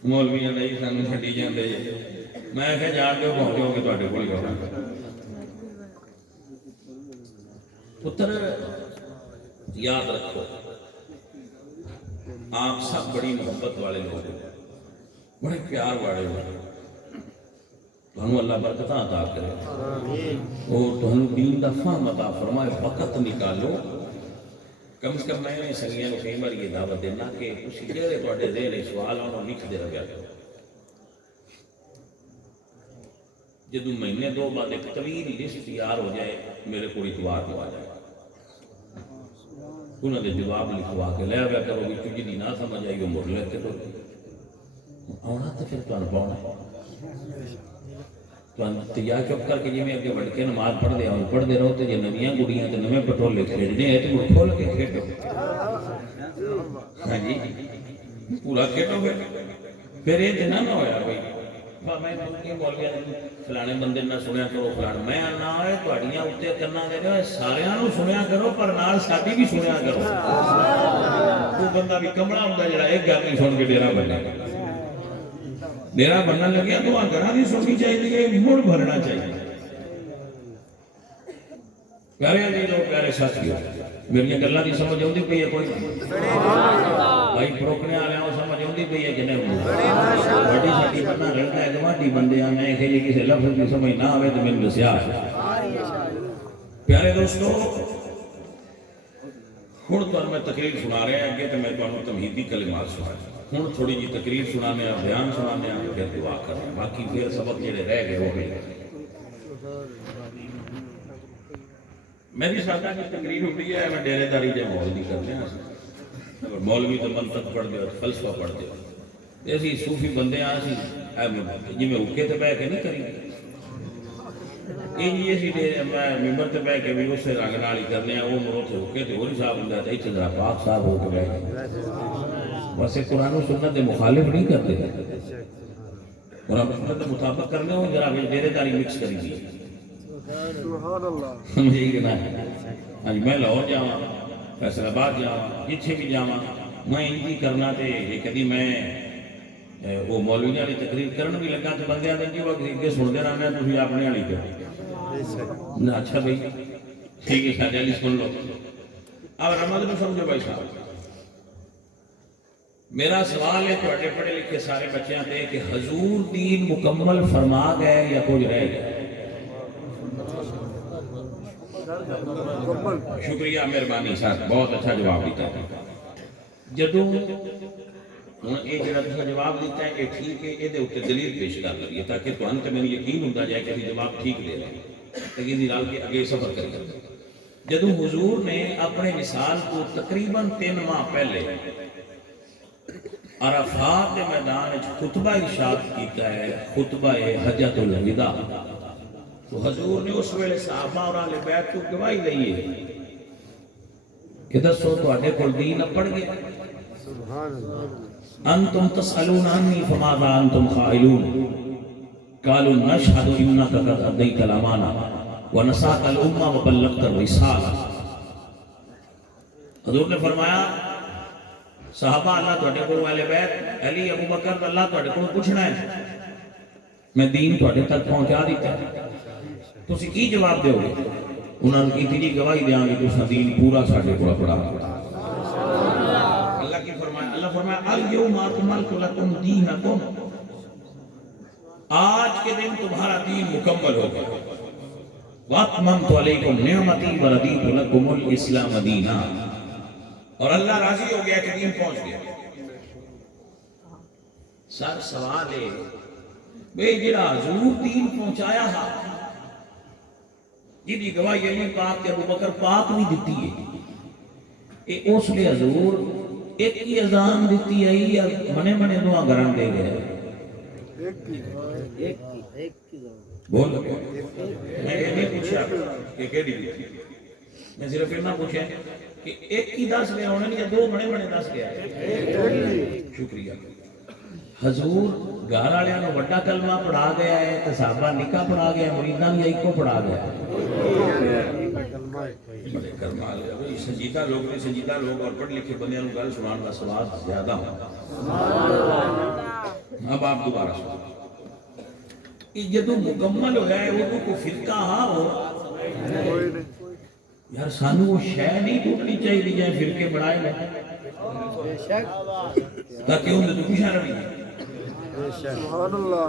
مولویاں نہیں سانو چھڈی جاندے میں کہ جان دے پہنچ جاؤ گے تواڈے کول ہونا. پتر یاد رکھو آپ سب بڑی محبت والے لوگ ہیں بڑے پیار والے لوگ. تمہیں اللہ برکتاں عطا کرے اور تمہیں دین دا فہم عطا فرمائے. وقت نکالو کم سے کم میں سنگیاں کو کئی بار یہ دعوت دینا کہ اسی جہرے تواڈے ذہن سوال آنا لکھ دے رہا کرو. جدو مہینے 2 بعد ایک طویل لسٹ تیار ہو جائے میرے کو اتوار کو آ جائے انہوں نے جواب لکھوا کے لے آیا کرو بھی چونکہ جی نہ سمجھ آئی وہ مڑ لے کے تو آنا تو پھر تمہیں پاؤنا تیار چپ کر کے جی میں اگے بڑھ کے نماز پڑھتے آؤں پڑھتے رہو تو جی نویاں گڑیاں تو نویں پٹولے کھیڈنے ہیں تو مڑ کھول کے کھیڈو. ہاں جی پورا کھیڈو پھر یہ نہ ہویا بھائی میں مولوی فلانے بندے نہ سنیا کرو فلانا میں نہ ہوئے تواڈیاں اتنے کرنا دے رہے سارا سنیا کرو پر نال ساڈی بھی سنیا کرو. وہ بندہ بھی کمڑا ہوتا جڑا ایک گل نہیں سن کے ڈیرا بننا ڈیرا بننے لگیا تو گھر نہیں سننی چاہیے مڑ بھرنا چاہیے. پیارے عزیز لوگ پیارے ساتھیو میری گلاں دی سمجھ آؤندی پئی ہے کوئی بھائی پروکنے والے سمجھ آؤندی پئی ہے کہ نہیں بڑی ساڈی بندہ رلدا ہے گواڈی بندے میں کہ جی کسی لفظ کی سمجھ نہ آوے تو مینوں دسیا. پیارے دوستو ہن تانوں میں تقریر سنا رہا اگے تے میں تانوں تمہیدی کلمات سنا ہن تھوڑی جی تقریر سنانے آ بیان سنانے آ پھر دعا کریں باقی پھر سبق جڑے رہ گئے وہ گئے. میری سادہ کی تقریر ہوتی ہے میں ڈیرے داری جے مولوی کرتے ہیں مولوی تو منطق پڑھ دے فلسفہ پڑھ دے اسی صوفی بندے آ سی جی میں اوکے تے بیٹھ کے نہیں کری یہ جی اسی میں ممبر تے بیٹھ کے بھی اس رنگ نال ہی کرنے ہیں وہ مرو تے اوکے تے ہوری صاحب ہوندا تے ذرا پاک صاحب ہو کے بیٹھ بس قرآن و سنت دے مخالف نہیں کرتے قرآن و سنت دے مطابق کرنے ہو ذرا ڈیرے داری مکس کری دی. سبحان اللہ. سمجھے کہ نہیں میں لاہور جاواں فیصل آباد جاواں جتھے بھی جاواں میں انجی کرنا تے یہ کدی میں وہ مولوی والی تقریر کرن بھی لگا تے بندے آندے جی وہ اگے سنتے رہنا تسی اپنے والی کرو نہ. اچھا بھائی ٹھیک ہے ساڈے والی سن لو. اب رمض نو سمجھو بھائی صاحب میرا سوال ہے تواڈے پڑھے لکھے سارے بچیاں تے کہ حضور دین مکمل فرما گئے یا کچھ رہ گئے. شکریہ مہربانی صاحب بہت اچھا جواب دیتا ہے. جدوں ہوں یہ جڑا تساں جواب دیتا ہے یہ ٹھیک ہے یہ دلیل پیش کر لیے تاکہ تمہیں تو میرے یقین ہوتا جائے کہ جواب ٹھیک دے رہے ہیں تاکہ رل کے اگے سفر کریں. جدوں حضور نے اپنے وصال کو تقریباً 3 ماہ پہلے عرفات کے میدان خطبہ ارشاد کیتا ہے خطبہ حجۃ الوداع تو حضور نے اس ویلے صحابہ اور اہل بیت کو گواہی دی ہے کہ دسو تواڈے کول دین پڑھ گیا. سبحان اللہ. انتم تسألون عنی فماذا انتم قائلون قالوا نشهد انك قد اديت الامانه ونصحت الامه وبلغت الرساله. حضور نے فرمایا صحابہ اللہ تواڈے کول اہل بیت علی ابو بکر اللہ تواڈے کول پوچھنا ہے میں دین تواڈے تک پہنچا دیتا ہے تسی کی جواب دیو گے. انہوں نے کی تھی گواہی دیاں گے تساں دین پورا ساڈے کول پڑھا. اللہ کی فرمایا اللہ فرمایا الیوم اکملت لکم دینکم آج کے دن تمہارا دین مکمل ہو گیا. وَأَتْمَمْتُ عَلَيْكُمْ نِعْمَتِي وَرَضِيتُ لَكُمُ الْإِسْلَامَ دِينًا. اور اللہ راضی ہو گیا کہ دین پہنچ گیا. سر سوال ہے بے جڑا حضور دین پہنچایا ہا جی گواہی علی پاک تے ابو بکر پاک بھی دیتی ہے اے اس لئے حضور ایک ہی اذان دیتی ہے یا منے منے دعا گران دے گئے بول میں یہ نہیں پوچھا کہ کہہ دی میں صرف اتنا پوچھا کہ ایک ہی دس گیا ہونے نہیں یا دو منے منے دس گیا. شکریہ. حضور گھر والے نو بڑا کلمہ پڑھا گیا ہے تے صحابہ نکاح پڑھا گیا ہے مریداں بھی ایکو پڑھا گیا ہے. بڑے کمال ہے. سنجیدہ لوگ نے سنجیدہ لوگ اور پڑھ لکھے بندیاں نو گل سنان دا سواد زیادہ ہوں. اب آپ دوبارہ سنو. یہ جدو مکمل ہو جائے وہ کو فرقہ ہاں ہو یار سانو وہ شے نہیں ٹوٹنی چاہیے جائے فرقے بڑھائے لیں تاکہ انہیں تو کچھ رہی ہے. سبحان اللہ.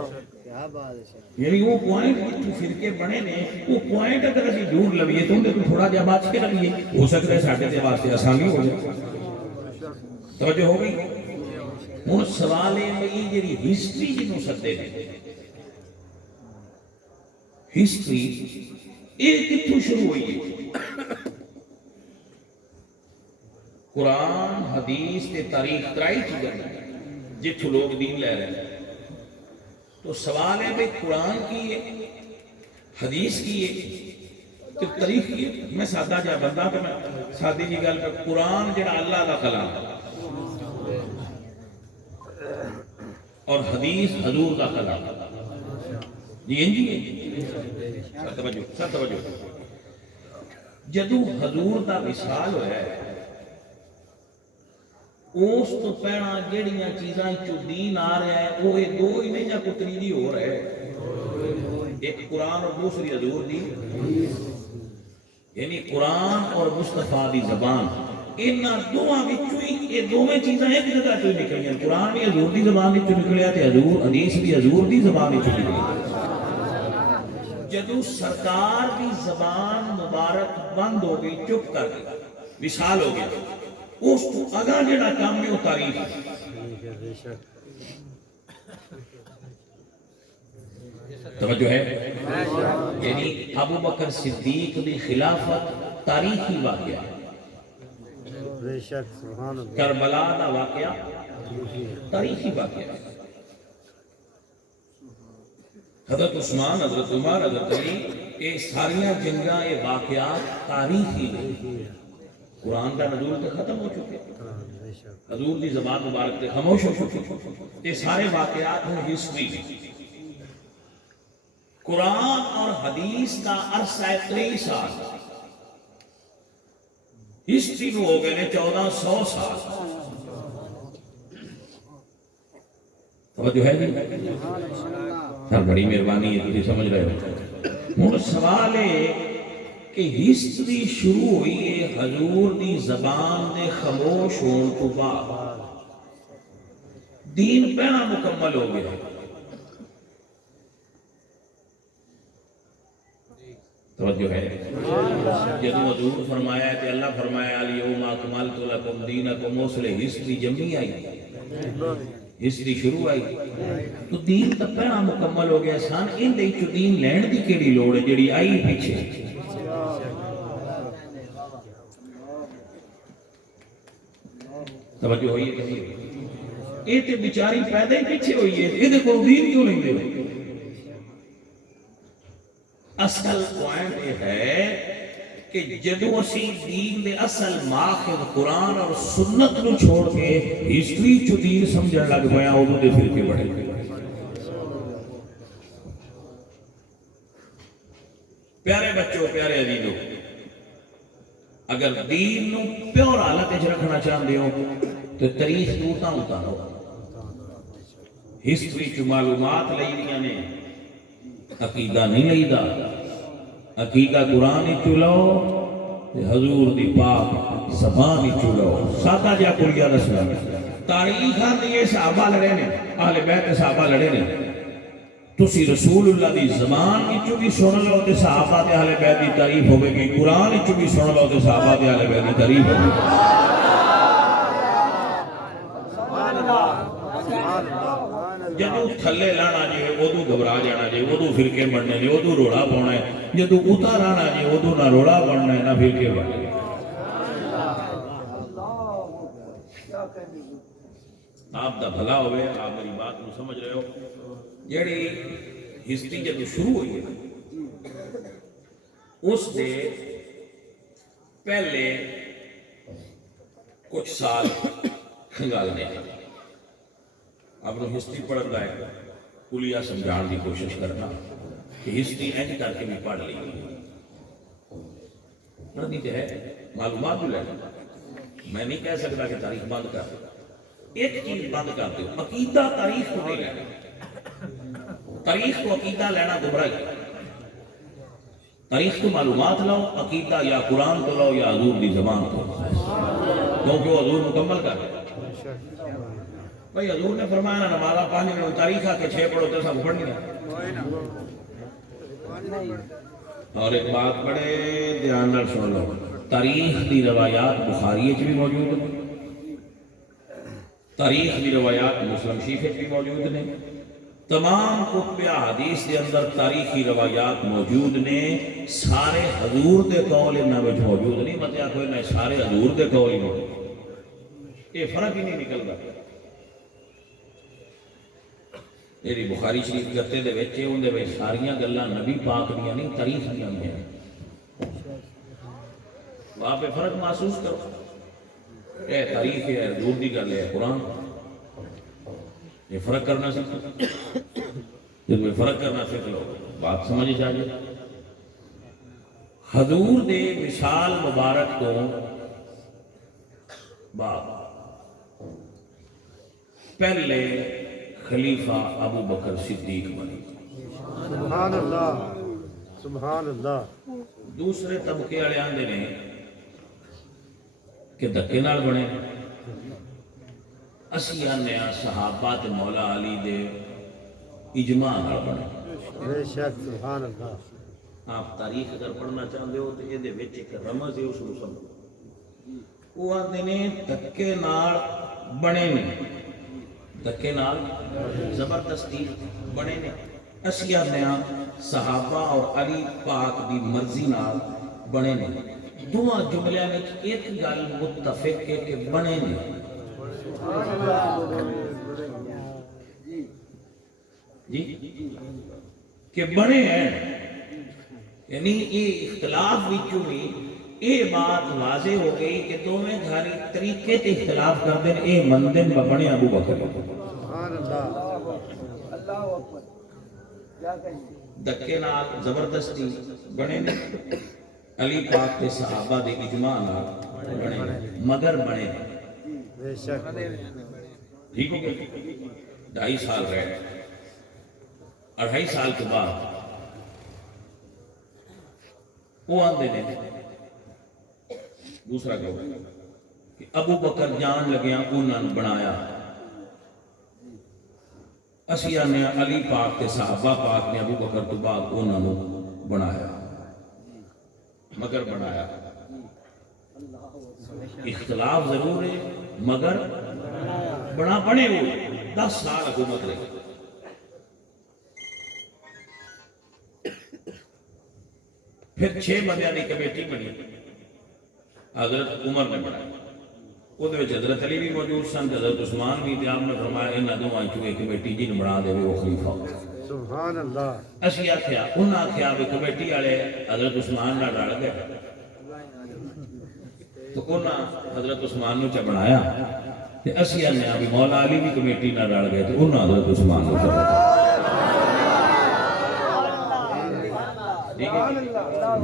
یعنی وہ پوائنٹ جو فرقے بنے نے وہ پوائنٹ اگر اسی دور لویے تو انہیں تو تھوڑا جا بات کے لگیے ہو سکتا ہے ساڑھے دے واسطے آسانی ہو جائے. توجہ ہو گئی. وہ سوال ہے میں یہ جی ہسٹری جنہوں سکتے ہیں ہسٹری ایک کتھو شروع ہوئی ہے. قرآن حدیث تے تاریخ ترائی چیزیں جتھو لوگ دین لے رہے ہیں. تو سوال ہے بھئی قرآن کی ہے حدیث کی ہے تو تاریخ کی ہے. میں سادہ جا بندہ تو میں سادی جی گل پر قرآن جڑا اللہ کا کلام اور حدیث حضور کا کلام جی جی سر توجہ. جدو حضور دا وصال ہوا ہے اس تو پہنا جڑیاں چیزاں چو دین آ رہا ہے وہ دو ہی نہیں یا کتنی دی ہو رہا ہے. ایک قرآن اور دوسری حضور دی یعنی قرآن اور مصطفیٰ دی زبان انہاں دوہاں وچوں ہی یہ دوویں چیزاں ایک جگہ تو نکلیاں. قرآن بھی حضور دی زبان وچوں نکلیا تے حضور حدیث بھی حضور دی زبان وچوں نکلی. جدو سرکار دی زبان مبارک بند ہو گئی چپ کر گئی وصال ہو گیا اس تو اگا جڑا کام میں وہ تاریخ توجہ ہے. یعنی ابو بکر صدیق دی خلافت تاریخی واقعہ ہے. کربلا دا واقعہ تاریخی واقعہ ہے. حضرت عثمان حضرت عمر حضرت علی یہ ساریاں جنگاں یہ واقعات تاریخی ہیں. قرآن کا نزول تے ختم ہو چکے حضور دی زبان مبارک تے خاموش ہو چکے. یہ سارے واقعات ہیں ہسٹری. قرآن اور حدیث کا عرصہ 23 سال ہسٹری کو ہو گئے 1400 سال. توجہ ہے جی سر بڑی مہربانی ہے تجھے سمجھ رہے ہو. ہوں سوال ہے کہ ہسٹری شروع ہوئی ہے حضور دی زبان دے خاموش ہون تو بعد دین پہنا مکمل ہو گیا. توجہ ہے. جدو حضور فرمایا ہے کہ اللہ فرمایا الیوم اکملت لکم دینکم اس لئے ہسٹری جمعی آئی ہسٹری شروع آئی تو دین تک پہنا مکمل ہو گیا. سان ان دے چو دین لینڈ دی کیڑی لوڑ ہے جڑی آئی پیچھے. توجہ ہوئی ہے کہیں یہ تے بیچاری پیدا ہی پیچھے ہوئی ہے یہ دیکھو دین کیوں نہیں دے. اصل پوائنٹ یہ ہے کہ جدو اسی دین دے اصل ماخذ قرآن اور سنت نو چھوڑ کے ہسٹری چو دین سمجھن لگ پیا ادو دے فرقے بڑھے. پیارے بچوں پیارے عزیزوں اگر دین نو پیور حالت وچ رکھنا چاہندے ہو تو تاریخ تو اتارو. ہسٹری چ معلومات لئی دیاں نے عقیدہ نہیں لئیدا. عقیدہ قرآن ہی چلو حضور دی پاک زبان ہی چلو. سادہ جا کلیہ دسنا تاریخ آندی ہے صحابہ لڑے نے اہل بیت صحابہ لڑے نے تسی رسول اللہ دی زبان وچوں بھی سن لو تے صحابہ تے اہل بیت دی تعریف ہوے گی، قرآن وچوں بھی سن لو تے صحابہ تے اہل بیت دی تعریف ہوے گی۔ جدو تھلے لانا جے ادو گھبرا جانا جے، ادو فرقے بننے جے، ادو روڑا پاؤنا ہے، جدو اتار آنا جے ادو نہ روڑا بننا ہے نہ فرقے بننے۔ آپ دا بھلا ہوئے، آپ میری بات کو سمجھ رہے ہو۔ جیڑی ہسٹری جدو شروع ہوئی ہے اس دے پہلے کچھ سال کھنگالنے آپ نے ہسٹری پڑھنا ہے، کلیا سمجھان کی کوشش کرنا کہ ہسٹری اینج کر کے بھی پڑھ لی پڑھنی تو ہے، معلومات بھی لینا۔ میں نہیں کہہ سکتا کہ تاریخ بند کر، ایک چیز بند کر دو، عقیدہ تاریخ کو نہیں لینا، تاریخ کو عقیدہ لینا گمراہی۔ تاریخ تو معلومات لاؤ، عقیدہ یا قرآن کو لاؤ یا حضور کی زبان کو، کیونکہ وہ حضور مکمل کر رہے بھائی حضور نے فرمایا نا نمازہ 5 منٹ تاریخ آ کے 6 پڑھو تو سب پڑھنی ہے۔ اور ایک بات بڑے دھیان نال سن لو، تاریخ دی روایات بخاری بھی موجود ہیں، تاریخ دی روایات مسلم شریف بھی موجود نے، تمام کتب حدیث کے اندر تاریخی روایات موجود نے، سارے حضور دے قول انہاں وچ موجود نہیں، مطلب کوئی نہ سارے حضور دے قول ہی موجود، یہ فرق ہی نہیں نکلدا۔ میری بخاری شریف گتے دے وچ اون دے وچ ساریاں گلاں نبی پاک دیاں نہیں، تاریخ دیاں ہیں۔ وہاں پہ فرق محسوس کرو، اے تاریخ ہے، حضور دی گل ہے، قرآن، یہ فرق کرنا سیکھو۔ جب یہ فرق کرنا سیکھ لو بات سمجھ جائے۔ حضور دے وصال مبارک تو بعد پہلے خلیفہ ابو بکر صدیق بنے، سبحان اللہ، سبحان اللہ۔ دوسرے طبقے والے آندے نے کہ دھکے نال بنے، اسی آنے صحابہ تے مولا علی دے اجماع نال بنے۔ بے شک، سبحان اللہ۔ آپ تاریخ اگر پڑھنا چاہتے ہو تو یہ دے وچ ایک رمز ہے، اس کو سمجھو۔ وہ آندے نے دھکے نال بنے نے، دھکے نال زبردستی بنے نے، اسی آنے صحابہ اور علی پاک دی مرضی نال بنے نے۔ دونوں جملیاں وچ ایک گل متفق ہے کہ بنے نے، جی کہ بنے ہیں، یعنی یہ اختلاف وچوں بھی یہ بات واضح ہو گئی کہ دونوں گھر طریقے تے اختلاف کر دیں، اے مندن بنے ابو بکر، سبحان اللہ۔ دکے نال زبردستی بنے نے، علی پاک کے صحابہ دے اجماع نال بنے نے، مگر بنے نے۔ بے شک، ٹھیک ہو گیا؟ 2.5 سال رہے، 2.5 سال کے بعد وہ آندے نے دوسرا کہ ابو بکر جان لگیا انہوں نے بنایا، اسی آنے علی پاک کے صحابہ پاک نے ابو بکر تو بعد انہوں نے بنایا، مگر بنایا۔ اختلاف ضرور ہے مگر بنے ہوئے 10 سال حکومت رہی۔ پھر 6 بندیاں کی کمیٹی بنی، حضرت عمر نے بنائی، وہ حضرت علی بھی موجود سن، حضرت عثمان بھی تھے۔ آپ نے فرمایا انہاں دونوں چوں ایک کمیٹی جن بنا دے وہ خلیفہ۔ سبحان اللہ۔ اسی آخیا، انہاں آخیا بھی کمیٹی والے حضرت عثمان نہ رل گئے، تو انہاں حضرت عثمان نو چ بنایا، تے اسی آنے بھی مولا علی بھی کمیٹی نہ رل گئے، تو انہاں حضرت عثمان نو چ بنایا۔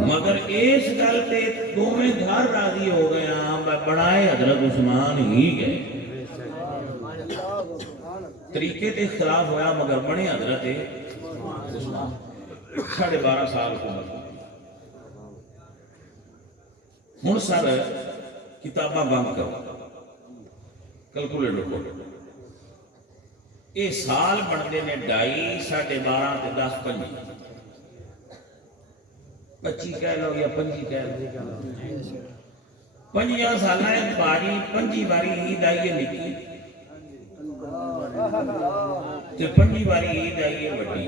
مگر اس گل پہ دونوں گھر راضی ہو گئے، بنائے حضرت عثمان ہی گئے۔ طریقے تے اختلاف ہویا مگر بنے حضرت عثمان۔ 12.5 سال کو ہوں سر کتاباں بند کرو، کیلکولیٹر کو یہ سال بنتے ہیں 2.5 12.5 تے 10 25 کہہ لو یا 25 کہہ لو 5 سالہ باری 25 باری عید آئی ہے نکی تے 25 باری عید آئی ہے وڈی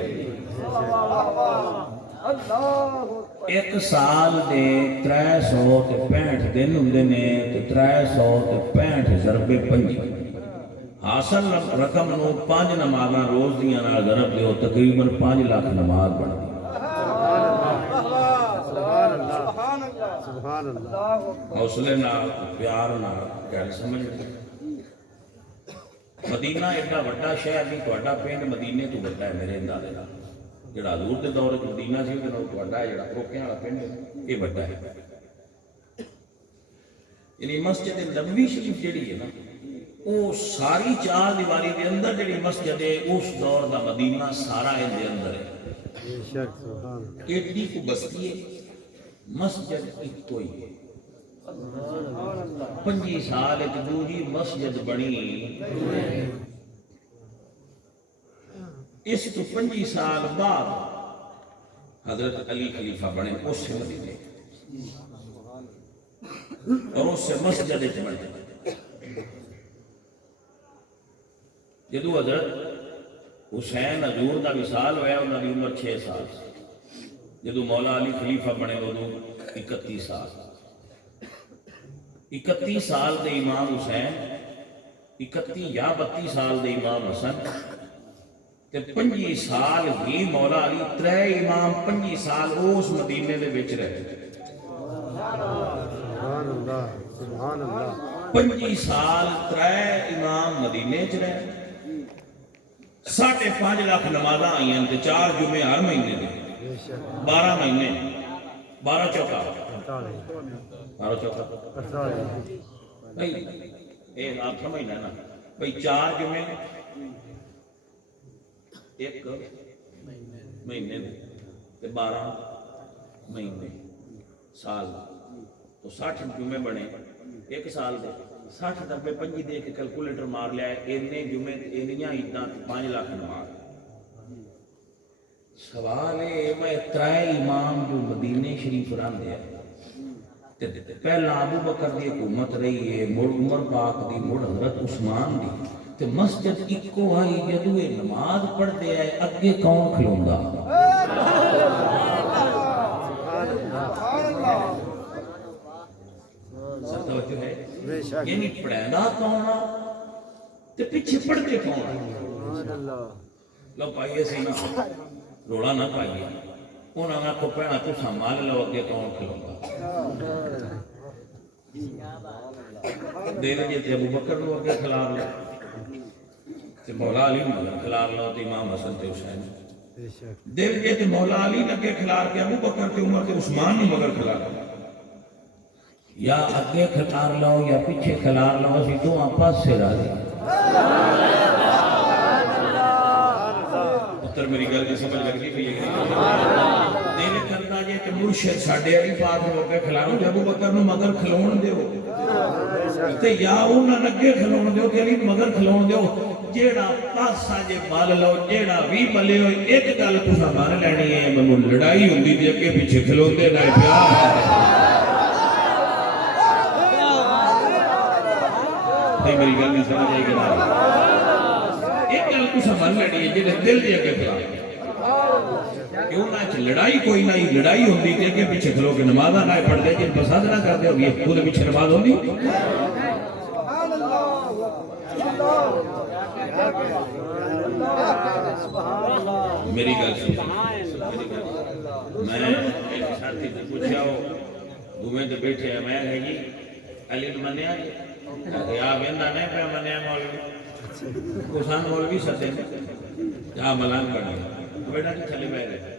ایک سال دے 365 دن ہوندے نے تے 365 ضرب 5 حاصل رقم نو 5 نمازاں روز دیاں نال ضرب دیو تقریباً 5 لاکھ نماز بن سبحان اللہ حوصلے نال پیار نال گل سمجھ مدینہ ایڈا وڈا شہر نہیں تہاڈا پنڈ مدینے تو وڈا ہے میرے اندازے نال جڑا حضور دے دور وچ مدینہ سی تے تہاڈا ہے جڑا روکیاں والا پنڈ یہ وڈا ہے یعنی مسجد نبوی شریف جڑی ہے نا وہ ساری 4 دیواری دے اندر جڑی مسجد ہے اس دور دا مدینہ سارا ان دے اندر ہے بے شک سبحان اللہ ایڈی کو بستی ہے مسجد ایک کوئی ہے 25 سال ایک دوری مسجد بنی اس تو 25 سال بعد حضرت علی خلیفہ بنے اس سے مدینے اور اس سے مسجد بنے جدو حضرت حسین حضور دا وصال ہویا انہاں دی عمر 6 سال جدو مولا علی خلیفہ بنے ادو 31 سال 31 سال دے امام حسین 31 یا 32 سال دے امام حسن تے 25 سال ہی مولا علی 3 امام 25 سال اس مدینے دے وچ رہے سبحان اللہ سبحان اللہ 25 سال 3 امام مدینے چ رہے 5.5 لاکھ نمازاں آئیں تے 4 جمعے ہر مہینے دے بے شک 12 مہینے 12 چوکا 48 12 چوکا 48 بھائی اے آپ سمجھ لینا بھائی 4 جمعے ایک مہینے دے 12 مہینے سال تو 60 جمعے بنے ایک سال دے 60 دبے 5 دے کے کیلکولیٹر مار لیا ہے اینے جمعے اینیاں عیداں 5 لاکھ نماز سوال ہے میں 3 امام جو مدینے شریف رہندے ہیں پہلا ابو بکر دی حکومت رہی ہے مڑ عمر پاک دی مڑ حضرت عثمان دی تے مسجد اکو آئی جدو یہ نماز پڑھتے ہیں اگے کون کھلوندا سر توجہ ہے بے شک یعنی پڑھنا کون تے پیچھے پڑھتے کون سبحان اللہ لو پائیے سی نا روڑا نہ پائیے انہوں نے کو پہنا تو سنبھال لو اگے کون کھلوندا دے لجے تے ابو بکر نو اگے کھلار لو تے مولا علی نو اگے کھلار لو تے امام حسن تے حسین بے شک دے لجے تے مولا علی لگے کھلار کے ابو بکر تے عمر تے عثمان نو مگر کھلار لو یا اگے کھلار لو یا پیچھے کھلار لو اسی تو آپس سے راضی پتر میری گل کی سمجھ لگتی پئی ہے دل کردا جے تے مرشد ساڈے علی پاک نو اگے کھلاؤ تے ابو بکر نو مگر کھلون دیو تے یا انہاں اگے کھلون دیو تے علی مگر کھلون دیو جیڑا پاسا جے بال لو جیڑا وی ملے ہوئے ایک گل تساں مان لینی ہے مینوں لڑائی ہوندی تے اگے پیچھے کھلوندے نال پیار تے میری گل نہیں سمجھ آئی کہ ایک گل تساں مان لینی ہے جیڑے دل دے اگے کھلا کیوں نہ لڑائی کوئی نہیں لڑائی ہوندی تے اگے پیچھے کھلو کے نمازاں نہ پڑھدے جے پسند نہ کردے ہو یہ خود پیچھے نماز ہوندی میری گل میں ایک ساتھی سے پوچھا ہو دوویں تے بیٹھے ہیں میں جی علی نو منیا جی یا ویندا نہیں پیا منیا مولوی کسان مولوی سدے یا ملنگ بنے بیٹا کہ تھلے بیٹھ گئے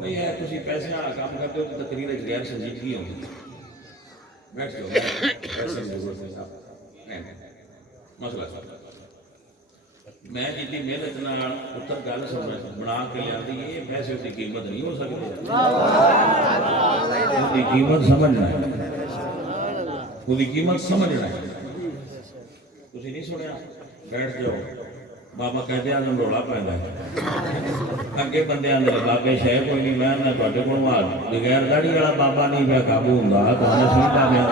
بھئی ہے تسی پیسے والا کام کرتے ہو تو تقریر وچ غیر سنجیدگی ہوندی بیٹھ جاؤ پیسے دی ضرورت نہیں مسئلہ میں جتنی محنت نال پتر گل سمجھ بنا کے لیاندی یہ پیسے دی قیمت نہیں ہو سکتی اس دی قیمت سمجھنا ہے اس دی قیمت سمجھنا ہے تسی نہیں سنیا بیٹھ جاؤ ਬਾਬਾ ਕਹਿੰਦੇ ਆ ਰੋਲਾ ਪੈਂਦਾ ਅੱਗੇ ਬੰਦਿਆਂ ਦੇ ਬਾਬੇ ਸ਼ਹਿ ਕੋਈ ਨਹੀਂ ਮੈਂ ਨਾ ਤੁਹਾਡੇ ਕੋਲ ਆ ਬਗੈਰ ਦਾੜੀ ਵਾਲਾ ਬਾਬਾ ਨਹੀਂ ਪਿਆ ਕਾਬੂ ਹੁੰਦਾ ਤੁਹਾਨੂੰ ਸੀਧਾ ਪਿਆ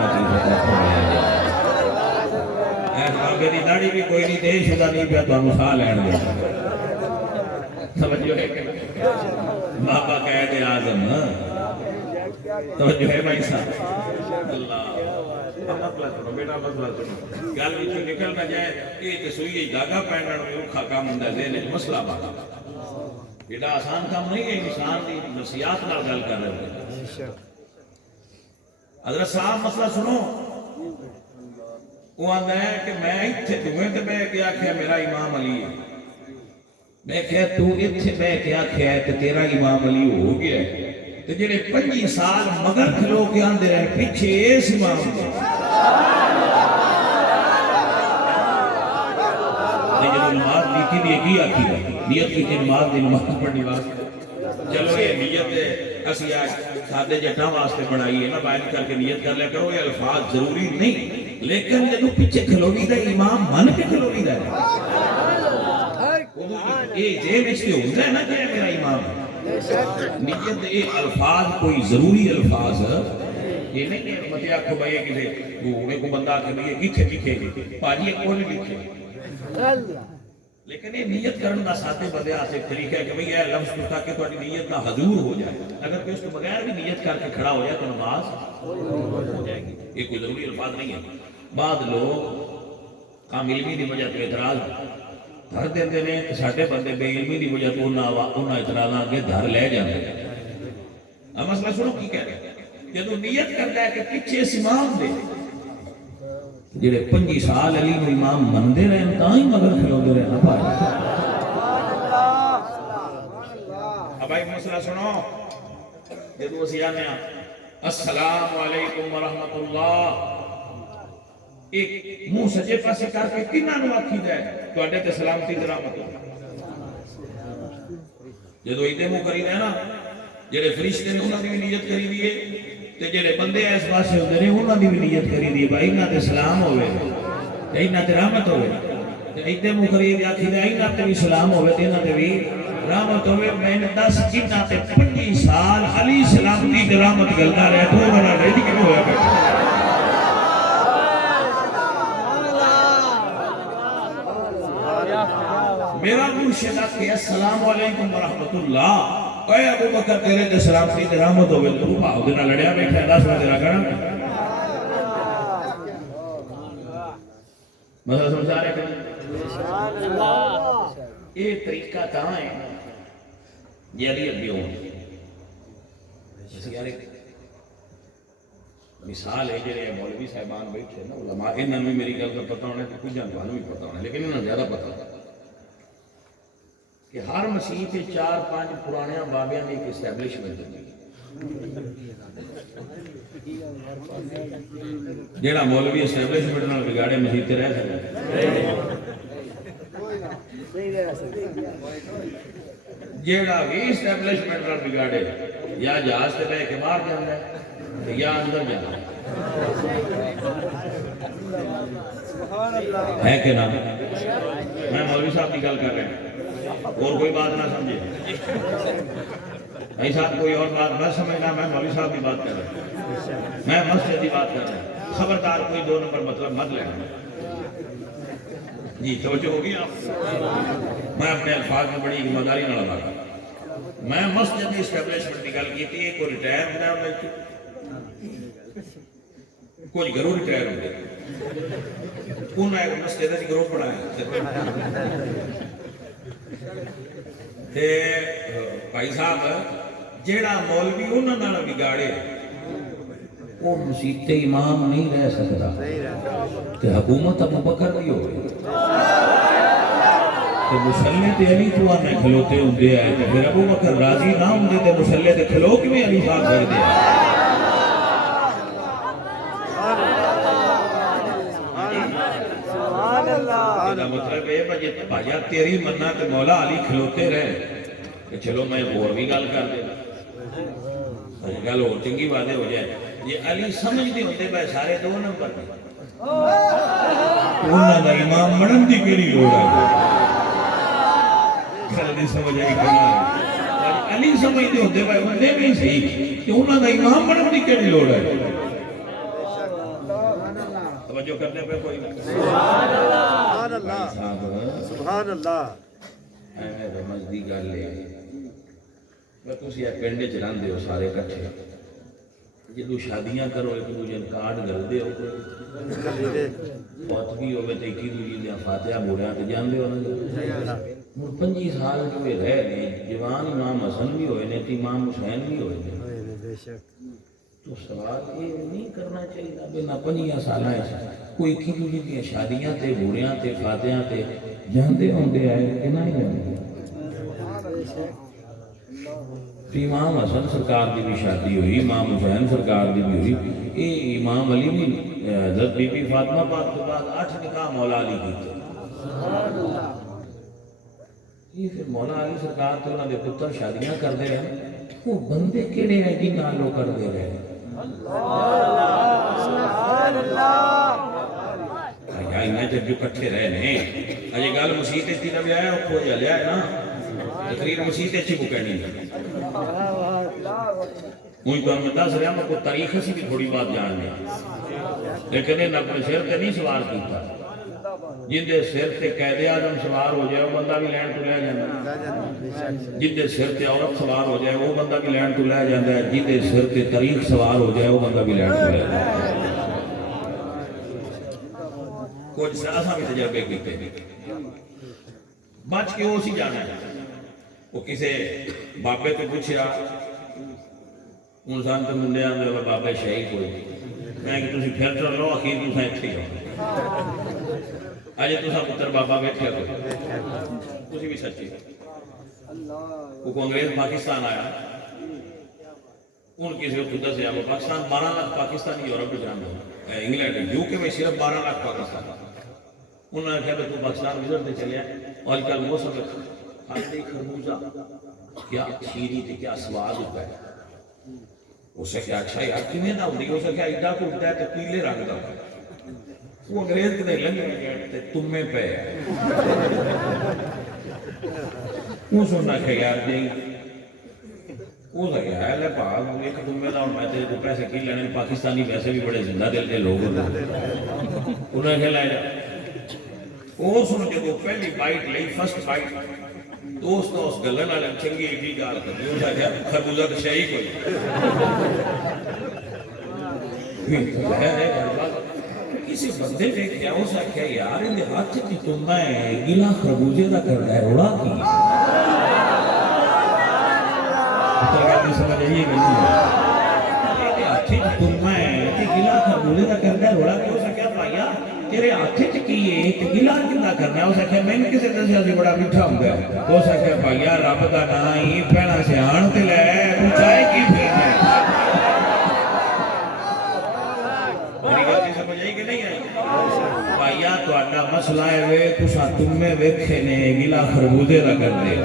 ਐਸ ਬਾਬੇ ਦੀ ਦਾੜੀ ਵੀ ਕੋਈ ਨਹੀਂ ਦੇਸ਼ੁਦਾ ਨਹੀਂ ਪਿਆ ਤੁਹਾਨੂੰ ਸਾਹ ਲੈਣ ਦੇ ਸਮਝੋ ਹੈ ਕਿ ਬਾਬਾ ਕਹਿੰਦੇ ਆਜ਼ਮ توجہ ہے بھائی صاحب اللہ مسئلہ سنو بیٹا مسئلہ سنو گل وچوں نکل نہ جائے یہ تے سوئی دھاگا پہنن میں اوکھا کام ہوندا ذہن وچ مسئلہ باقی ایڈا آسان کام نہیں ہے انسان دی نصیحت نال گل کر رہے ہیں حضرت صاحب مسئلہ سنو وہ آندا ہے کہ میں ایتھے دوویں تے میں کیا کہ میرا امام علی ہے میں کہ تو ایتھے میں کیا کہ تے تیرا امام علی ہو گیا ہے تو جنہیں 25 سال مگر کھلو کے آندے رہے پیچھے اس امام کو جب نماز نیتی دی کی آتی ہے نیت کی نماز دی نماز پڑھنی واسطے چلو یہ نیت ہے اسی آج سادے جٹاں واسطے بڑھائی ہے نا باہر کر کے نیت کر لیا کرو یہ الفاظ ضروری نہیں لیکن جب پیچھے کھلونی دا امام من کے کھلونی دا یہ جیب اس کے ہوتا ہے نا کہ میرا امام ہے نیت یہ الفاظ کوئی ضروری الفاظ یہ نہیں کہ مطلب آپ کو بھائی کسی گھوڑے کو بندہ آتے ہیں یہ لکھے گی پاجی ایک کون لکھے لیکن یہ نیت کرنے کا ساتھے بدے آتے ایک طریقہ ہے کہ بھئی یہ لفظ کو تاکہ تو نیت نہ حضور ہو جائے اگر کوئی اس کو بغیر بھی نیت کر کے کھڑا ہو جائے تو نماز ہو جائے گی یہ کوئی ضروری الفاظ نہیں ہے بعد لوگ کام علمی دی وجہ تو اعتراض دھر دیندے نے ساڈے بندے بے علمی دی وجہ تو انہاں اعتراضاں اگے دھر لے جاندے اب مسئلہ سنو کی کہہ رہے ہیں جدو نیت کرتا ہے کہ پیچھے اس امام دے جڑے 25 سال علی نو امام مندے رہے تاں ہی مگر کھلوندے رہے نہ پائے اب ایک مسئلہ سنو جدو اسی آنے السلام علیکم ورحمۃ اللہ ایک منہ سجے پاسے کر کے کنہ نو آکھی دے تواڈے تے سلامتی تے رحمت جدو ایدے منہ کری دے نا جڑے فرشتے نے انہاں دی بھی نیت کری دیے تے جڑے بندے اس پاسے ہوندے نے انہاں دی بھی نیت کری دیے بھائی انہاں تے سلام ہوے تے انہاں تے رحمت ہوے تے ایدے منہ کری دے آکھی دے انہاں تے بھی سلام ہوے تے انہاں تے بھی رحمت ہوے میں نے 10 کنہ تے 25 سال علی سلامتی تے رحمت گلدا رہے تو انہاں نے ریڈی کیوں ہویا بیٹھا میرا مرشد کہ السلام علیکم ورحمۃ اللہ اے ابو بکر تیرے تے سلامتی تے رحمت ہوے تو بھاؤ دے نال لڑیا بیٹھا 10 منٹ تیرا کرنا مسئلہ سمجھا رہے کہ سبحان اللہ یہ طریقہ کہاں ہے یہ علی ابھی ہوں مثال ہے جڑے مولوی صاحبان بیٹھے نا علماء انہاں نوں میری گل کا پتہ ہونا تے کچھ جانوں بھی پتہ ہونا لیکن انہاں زیادہ پتہ ہونا کہ ہر مسیح تے 4-5 پرانے بابیاں دی ایک اسٹیبلشمنٹ ہوندی جیڑا مولوی اسٹیبلشمنٹ نال بگاڑے مسیح تے رہ سکدا جیڑا بھی اسٹیبلشمنٹ نال بگاڑے یا جہاز تے لے کے باہر جاندا ہے یا اندر جاندا ہے کہ نہ میں مولوی صاحب کی گل کر رہا ہوں اور کوئی بات نہ سمجھے ایسا کوئی اور بات نہ سمجھنا میں مولوی صاحب کی بات کر رہا ہوں میں مسجد کی بات کر رہا ہوں خبردار کوئی 2 نمبر مطلب مت لینا جی توجہ ہوگی آپ میں اپنے الفاظ میں بڑی ذمہ داری نہ لگا میں مسجد کی اسٹیبلشمنٹ کی گل کی تھی کوئی ریٹائر ہونا کوئی گھروں ریٹائر ہو گیا انہوں نے مسجد کی گروہ پڑھایا تے بھائی صاحب جیڑا مولوی انہاں نال بگاڑے وہ مسجد تے امام نہیں رہ سکتا تے حکومت ابو بکر دی ہوئے تے مصلی تے علی تو آنے کھلوتے ہوندے آئے تے پھر ابو بکر راضی نہ ہوندے تے مصلی تے کھلو کیویں علی صاحب کر دے مطلب ہے بھائی تیری مننا تے مولا علی کھلوتے رہے کہ چلو میں اور بھی گل کر دے گل اور چنگی باتیں ہو جائے یہ علی سمجھتے ہوتے بھائی سارے 2 نمبر انہوں نے امام بنن دی کیڑی لوڑ ہے مسئلے دی سمجھ آئی کمال علی سمجھتے ہوتے بھائی بندے نہیں صحیح کہ انہوں نے امام بننے کی کہڑی لوڑ ہے توجہ کرنے پہ کوئی سبحان اللہ سبحان اللہ ایویں رمض دی گل ہے میں تسی یہ پنڈ چ رہندے ہو سارے کٹھے جدو شادیاں کرو ایک دوجے کارڈ گلدے ہو موتگی ہوئے تو ایک دوجے دیا فاتحہ بوڑھا تے جاندے ہو نا 25 سال جو رہ گئے جوان امام حسن بھی ہوئے نے امام حسین بھی ہوئے نے بے شک تو سوال یہ نہیں کرنا چاہیے بنا 25 سالہ کوئی ایک دوجے دیا شادیاں تے بوڑھیاں تے فاتحہ تے جاندے ہوندے آئے کہ نہیں جاندے امام حسن سرکار دی بھی شادی ہوئی امام حسین سرکار دی بھی ہوئی اے امام علی بھی حضرت بی بی فاطمہ پاک کے بعد 8 نکاح مولا علی کی یہ پھر مولا علی سرکار تو انہوں نے پتر شادیاں کر دے رہے وہ بندے کیڑے ہیں جی نالو کر دے رہے یا انہیں جب جو کٹھے رہے نہیں اجے گال مسیح تھی نبی آیا وہ کھو جلیا ہے نا تقریر مسیح تے چھو کہنی ہے کوئی تو ہمیں دس رہا میں کوئی تاریخ سی بھی تھوڑی بات جان لیا لیکن انہیں اپنے سر تے نہیں سوار کیتا جن دے سر تے قائد اعظم سوار ہو جائے وہ بندہ بھی لین تو لے جانا جن دے سر تے عورت سوار ہو جائے وہ بندہ بھی لین تو لے جانا ہے جن دے سر تے تاریخ سوار ہو جائے وہ بندہ بھی لین تو لے جانا ہے کچھ ساسا بھی تجربے کیتے بچ کے وہ سی جانا ہے وہ کسے بابے تو پوچھا انسان تو منڈے آنے والا بابے شہید ہوئے میں کہ تسی پھر چل لو اخیر تساں اتھے ہو آج تساں پتر بابا بیٹھے ہو تسی بھی سچی وہ انگریز پاکستان آیا ان کسی کو دس وہ پاکستان 12 لاکھ پاکستانی یورپ میں جانا انگلینڈ یو کے میں صرف 12 لاکھ پاکستان انہوں نے کہا کہ تو پاکستان گزرتے چلے آج کل موسم کھاتے خربوزہ کیا کھیری تھی کیا سواد ہوتا ہے اسے کیا اچھا یار کیویں نہ ہوندی اسے کیا ایڈا کو ہوتا ہے تو پیلے رنگ دا وہ انگریز کے لنگے تے تمے پے وہ سننا کہ یار جی وہ لگا ہے لے بھاگ ایک تمے دا میں تے پیسے کی لینے پاکستانی ویسے بھی بڑے زندہ دل کے لوگ ہوتے انہوں نے کہا وہ سن جب پہلی بائٹ لئی فرسٹ بائٹ دوست اس گلن والے چنگی ایڈی گال کر دی اس کیا خربوزہ تو شہی کوئی کسی بندے نے کیا اس کیا یار ان ہاتھ کی تمنا ہے گلا خربوزے کا کرتا ہے روڑا کی سمجھ آئیے ہاتھ کی تمنا ہے کہ گلا خربوزے کا کرتا ہے روڑا کی اس کیا پایا تیرے ہاتھ چکیے تو گلا کتنا کرنا ہے اس آخیا میں نے کسی دسیا سی بڑا میٹھا ہوں گا اس آخیا بھائیا رب کا نام ہی پہنا سیاح تے لے تو چائے کی پھرنا ہے میری گل کی سمجھ آئی کہ نہیں آئی بھائیا تہاڈا مسئلہ ہے وے تساں تمے ویکھے نے گلا خربوزے دا کر دے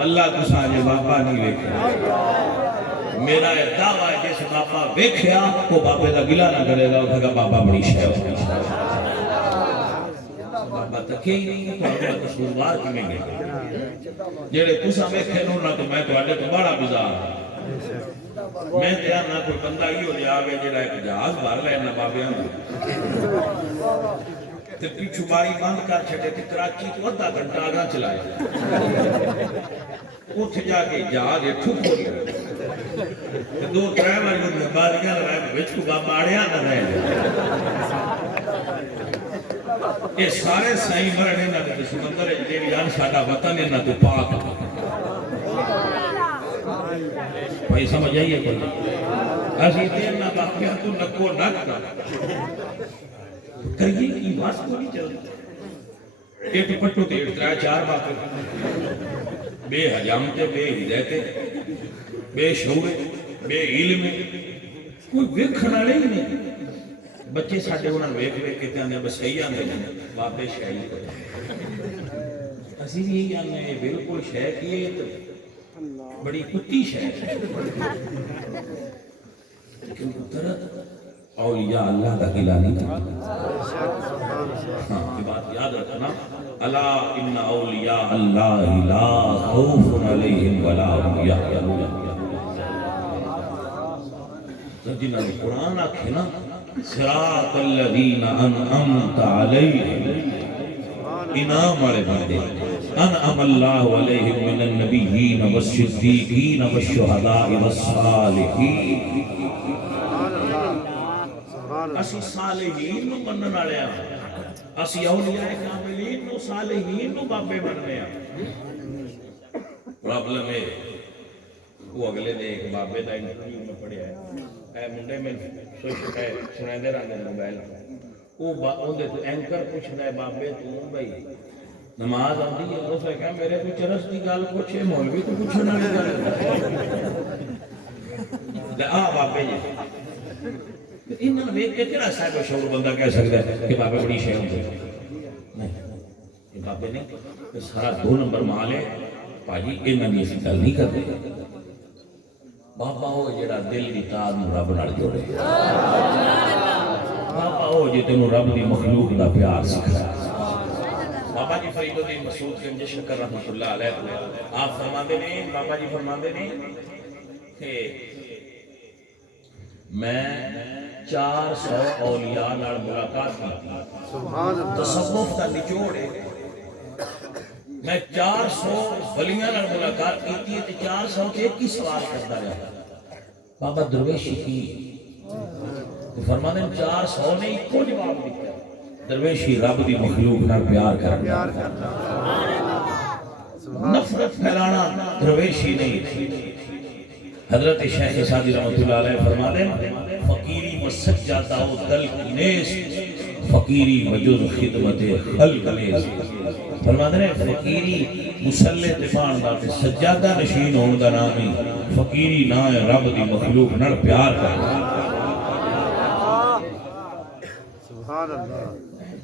اللہ تساں جے بابا نہیں ویکھے میرا دعویٰ ہے جیسے بابا ویکھیا وہ بابے دا گلہ نہ کرے گا وہ کہا بابا بڑی شے ہوگی بابا تکے ہی نہیں ہے تو اللہ قصوروار کی میں گئے جیڑے تساں ویکھے نو نہ تو میں تو آڈے تو بڑا بزار میں تیار نہ کوئی بندہ ہی ہو جائے آگے جیڑا ایک جہاز بھر لے نہ بابے ہم تے پیچھو باری بند کر چھٹے تے کراچی تو ادھا گھنٹہ آگاں چلائے اٹھ جا کے جہاز اٹھو کھول گئے دو ڈرائیور جو باریاں لگائے وچ کو بابا آڑیا نہ رہے یہ سارے سائیں مرنے نہ تو سمندر ہے جان ساڈا وطن ہے نہ تو پاک بھائی سمجھ آئیے کوئی اسی دیر نہ باقیہ تو نکو نک کریے کی بات کو نہیں چلتا ایک پٹو تے اترا چار باقی بے حجامتے بے ہدایتے بے شعور بے علم کوئی ویکھن والے ہی نہیں بچے ساڈے انہاں ویکھ ویکھ کے آندے بس صحیح آندے بابے شاہی کوئی اسی بھی یہی آندے ہیں بالکل شے کی بڑی کتی شے لیکن درد اولیاء اللہ کا قلعہ نہیں تھا. ہاں یہ بات یاد رکھنا. الا ان اولیاء اللہ لا خوف علیہم ولا هم یحزنون. جنہوں نے قرآن آکھے نا صراط الذین انعمت علیہم، انعام والے بندے، انعم اللہ علیہم من النبیین والصدیقین والشہداء والصالحین. اسی صالحین نو منن والے ہاں، اسی اولیاء کاملین نو صالحین نو بابے مننے ہاں. پرابلم ہے وہ اگلے دے ایک بابے دا انٹرویو میں پڑھیا ہے. اے منڈے میں سنائے رہتے موبائل وہ تو اینکر پوچھتا ہے بابے تو بھائی نماز آتی ہے؟ اس نے کہا میرے کو چرس کی گل پوچھے مولوی تو پوچھنے والی گل آ بابے جی انہوں نے ویک کے کہڑا صاحب شعور بندہ کہہ سکتا ہے کہ بابے بڑی شے ہوندی نہیں. یہ بابے نے سارا 2 نمبر مال ہے بھاجی انہاں دی اسی گل نہیں کرتے. بابا ہو جڑا دل دی تار نوں رب نال جوڑے. بابا ہو جے تینوں رب دی مخلوق دا پیار سکھائے. بابا جی فرید الدین مسعود گنج شکر رحمۃ اللہ علیہ آپ فرماندے نے، بابا جی فرماندے نے کہ میں 400 اولیاء نال ملاقات کی. تصوف دا نچوڑ ہے. میں 400 ولیاں نال ملاقات کی تے 400 تے ایک ہی سوال کرتا رہا بابا درویشی کی. فرماتے ہیں 400 نے ایک کو جواب دیتا درویشی رب دی مخلوق نال پیار کرنا. نفرت پھیلانا درویشی نہیں. حضرت شیخ سعدی رحمۃ اللہ علیہ فرماتے ہیں فقیری و سجادہ و دل کی نیز فقیری وجود خدمت خلق نیز. فرماتے ہیں فقیری مسلح دفان دا تے سجادہ نشین ہون دا نام ہی فقیری نہ ہے رب دی مخلوق نال پیار کرنا. سبحان اللہ.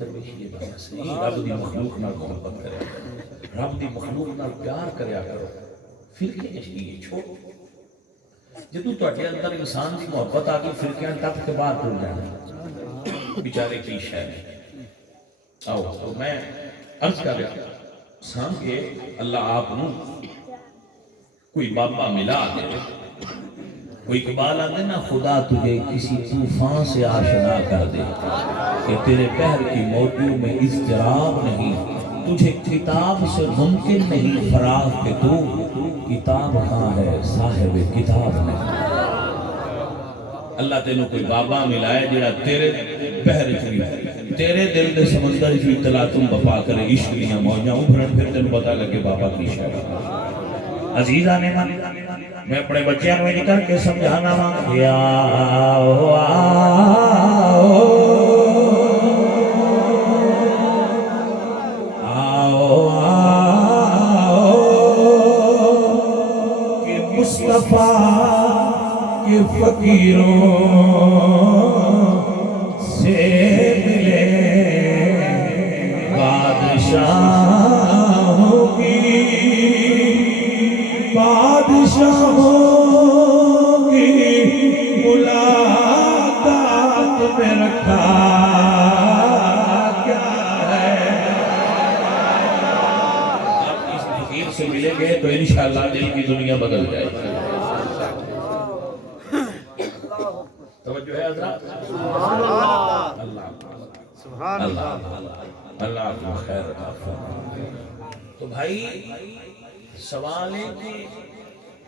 رب دی مخلوق نال محبت کرے، رب دی مخلوق نال پیار کریا کرو. فرقے یہ چھوڑو. جدو تواڈے اندر انسان دی محبت آ گئی فرقیاں ٹپ کے باہر ٹر جانا بیچارے کی شے. آؤ میں عرض کر رہا سام کہ اللہ آپ نو کوئی بابا ملا دے. کوئی اقبال آتے نا خدا تجھے کسی طوفان سے آشنا کر دے کہ تیرے پہر کی موجوں میں اضطراب نہیں. تجھے کتاب سے ممکن نہیں فراغ کہ تو کتاب کہاں ہے صاحب کتاب نہیں. اللہ تینوں کوئی بابا ملائے جڑا تیرے بحر چوی تیرے دل دے سمندر چوی تلا تم بپا کرے عشق دیاں موجاں ابھرن پھر تینوں پتا لگے بابا کی شاید. عزیزہ نے میں اپنے بچیاں میں نکل کے سمجھانا مانگیا مصطفیٰ کے فقیروں سے ملے بادشاہوں کی ملاقات میں رکھا کیا ہے. آپ اس فقیر سے ملیں گے تو انشاءاللہ دل کی دنیا بدل جائے گی. توجہ ہے حضرات. اللہ اللہ کو خیر عطا فرمائے. تو بھائی سوال ہے کہ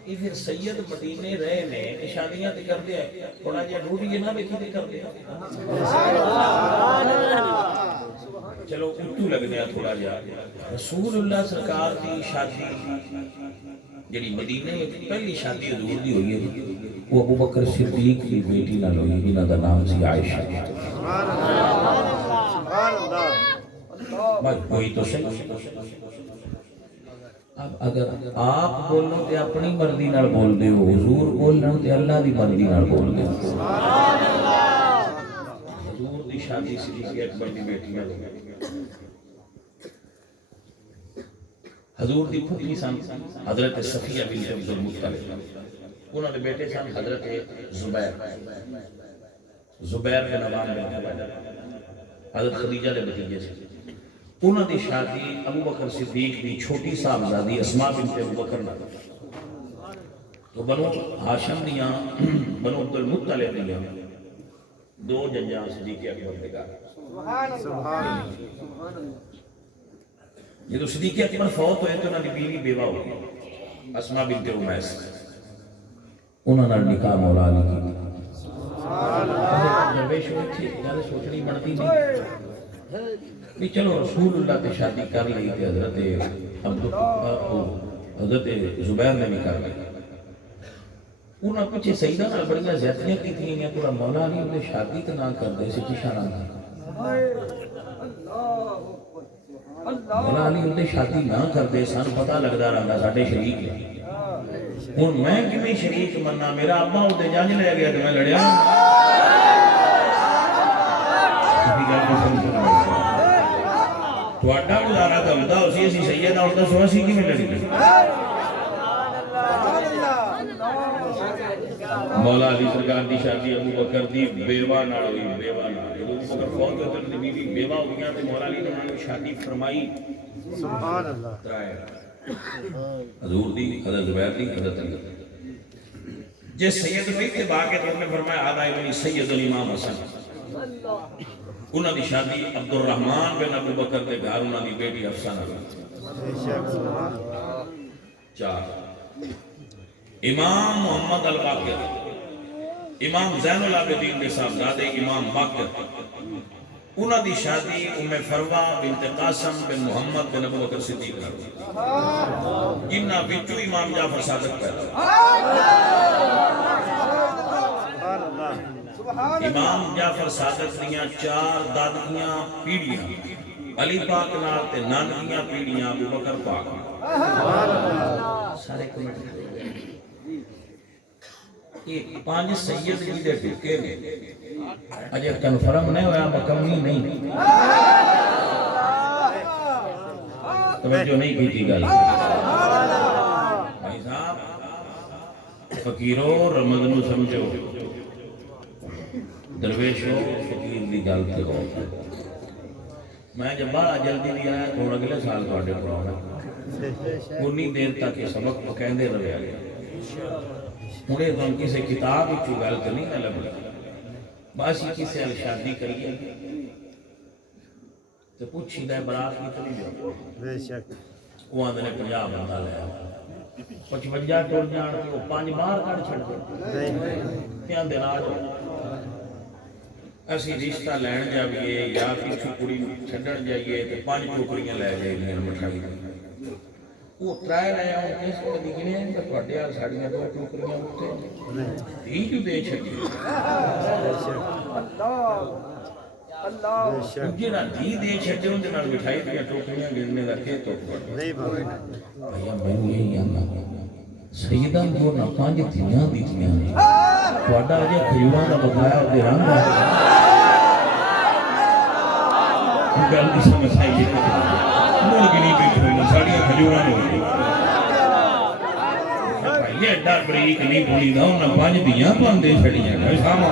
یہ پھر سید مدینے رہے نے شادیاں تے کر دیا تھوڑا جہا ڈھونڈیے نہ ویکھی تے کر دیا. چلو اٹھو لگنے تھوڑا جہا رسول اللہ سرکار دی شادی جڑی مدینے پہلی شادی حضور دی ہوئی ہے وہ ابو بکر صدیق کی بیٹی نال ہوئی جنہاں دا نام سی عائشہ. بھائی کوئی تو صحیح. اب اگر آپ بولو تے اپنی مرضی نال بول دے ہو حضور بولو تے اللہ دی مرضی نال بول دے. حضور دی شادی صدیق اکبر دی بیٹی نال حضور دی پھوپھی سن حضرت صفیہ بنت عبد المطلب. انہوں نے بیٹے سن حضرت زبیر. زبیر بن عوام بن خویلد حضرت خدیجہ دے بھتیجے سے انہاں دی شادی ابو بکر صدیق دی چھوٹی صاحبزادی اسماء بنت ابو بکر نال تو بنو ہاشم دیاں بنو عبد المطلب دیاں دو جنجاں صدیق اکبر دے گھر یہ تو صدیق اکبر فوت ہوئے تو انہاں دی بیوی بیوہ ہو گئی اسماء بنت امیس انہاں نال نکاح مولا علی کی درویش ہوئی تھی زیادہ سوچنی بنتی نہیں بھی چلو رسول اللہ تے شادی کر لی تے حضرت زبیر نے بھی کر لی انہاں پیچھے سیدہ نال بڑیاں زیادتیاں کی تھیں یا پورا مولا علی انہیں شادی تے نہ کر دے سی پشانہ نہ مولا علی انہیں شادی نہ کر دے سان پتہ لگدا رہندا ساڈے شریک ہے ہن میں کیویں شریک مننا میرا ابا اودے جنج لے گیا تے میں لڑیا تواڈا گزارا تے ہوندا اسی اسی سیدہ اوندا سو اسی کیویں لڑی مولا علی سرکار دی شادی ابو بکر دی بیوہ نال ہوئی بیوہ نال ابو بکر فوت ہوئے تے بیوی بیوہ ہو گیا تے مولا علی نے انہاں نوں شادی فرمائی سبحان اللہ حضور دی حضرت زبیر دی حضرت علی جس سید نے اتباع کے طور میں فرمایا آدھا ابن سید الامام حسن انہاں دی شادی عبد الرحمن بن ابو بکر دے گھر انہاں دی بیٹی حفصہ نال چار امام محمد الباقر امام زین العابدین کے صاحبزادے امام باقر انہاں دی شادی ام فروہ بنت قاسم بن محمد بن ابو بکر صدیق نال جنہاں وچوں امام جعفر صادق پیدا امام جعفر صادق دیاں چار دادیاں پیڑیاں علی پاک نال تے نانکیاں پیڑیاں ابو بکر پاک سارے کمنٹ یہ پانچ سید جی دے ٹکے نے اجے کنفرم نہیں ہویا مکمل نہیں توجہ نہیں کی تھی گل بھائی صاحب فقیرو رمض نو سمجھو درویشو فقیر دی گل تے ہو میں جب بڑا جلدی نہیں آیا تو اگلے سال تواڈے کول آنا انی دیر تک یہ سبق پکیندے رہے ہنے تو کسی کتاب وچ گل تے نہیں نہ لبھی بس کسی ال شادی کریے تے پوچھی دے برات کتنی جو بے شک وہ آندے نے 50 بندہ لے 55 ٹر جان تے وہ 5 باہر کڈ چھڑ دے کیاں دے نال اسی رشتہ لین جائیے یا کسی کڑی چھڈن جائیے تے 5 ٹوکریاں لے جائیے مٹھائی وہ ترائے رہے ہیں کس کو دیکھنے ہیں کہ تواڈے ال ساڈیاں 2 ٹوکریاں اوتے ہی جو دے چھڈی اللہ جڑا دی دے چھڈے اون دے نال مٹھائی دی ٹوکریاں گرنے دا کہ تو نہیں بابا بھیا میں یہ آنا سیدہ جو نہ 5 دھیاں دتیاں نے تواڈا اجے کھجوراں دا بقایا دے رنگ گل دی سمجھ آئی مڑ گنی بیٹھ ہوئی ساڑیاں کھجوراں نے ہوئی یہ ایڈا بریک نہیں بولی دا انہاں 5 دھیاں پاندے چھڑیاں کوئی ساما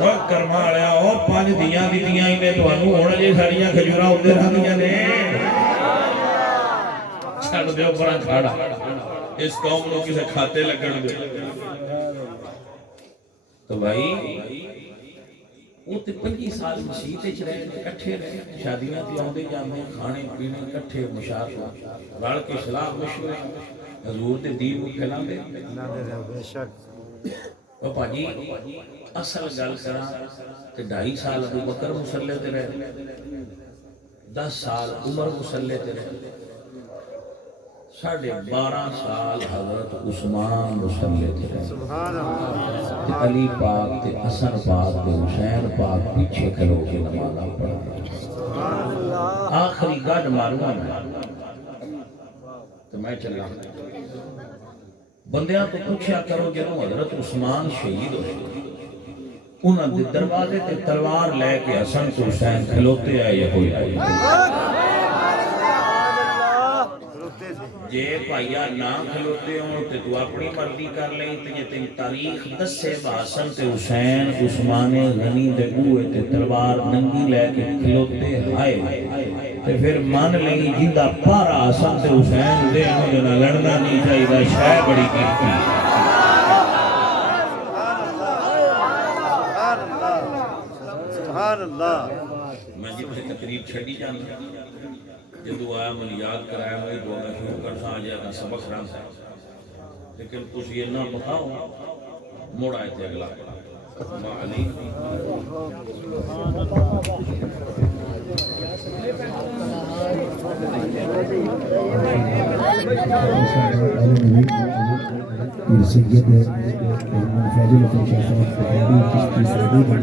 او کرما والیا او 5 دھیاں دتیاں ہی نے تانوں ہن اجے ساڑیاں کھجوراں اوتے رہندیاں نے چھڑ دیو بڑا چھاڑا اس قوم کو کسے کھاتے لگن دے تو بھائی وہ تے 25 سال مسیح وچ رہے اکٹھے رہے شادیاں تے اوندے جاندے کھانے پینے اکٹھے مشاورہ رل کے صلاح مشورے حضور دے دین کو پھیلاندے بے شک او بھاجی اصل گل کراں تے 2.5 سال ابو بکر مصلی تے رہے 10 سال عمر مصلی تے رہے 12.5 سال حضرت عثمان مصلی تے رہے سبحان اللہ علی پاک تے حسن پاک تے حسین پاک پیچھے کھلو کے نماز پڑھا آخری گاڑ ماروا تو میں چلا بندیاں تو پوچھا کرو جنوں حضرت عثمان شہید ہوئے انہاں دے دروازے تے تلوار لے کے حسن تے حسین کھلوتے آئے ہوئے جے بھائیا نہ کھلوتے ہوں تے تو اپنی مرضی کر لیں تے جے تین تاریخ دسے باسن تے حسین عثمان غنی دے بوئے تے تلوار ننگی لے کے کھلوتے ہائے تے پھر مان لیں جندہ پارا آسن تے حسین دے انہوں نے لڑنا نہیں چاہیے دا شاہ بڑی کیتی سبحان اللہ میں جب سے تقریب چھڑی جانا جدو آیا میں یاد کرایا میں دعا میں شروع کر سا آجا تھا سبق رہا تھا لیکن کچھ یہ نہ بتاؤ موڑ آئے تھے اگلا ما علی سید فیض الحسن شاہ صاحب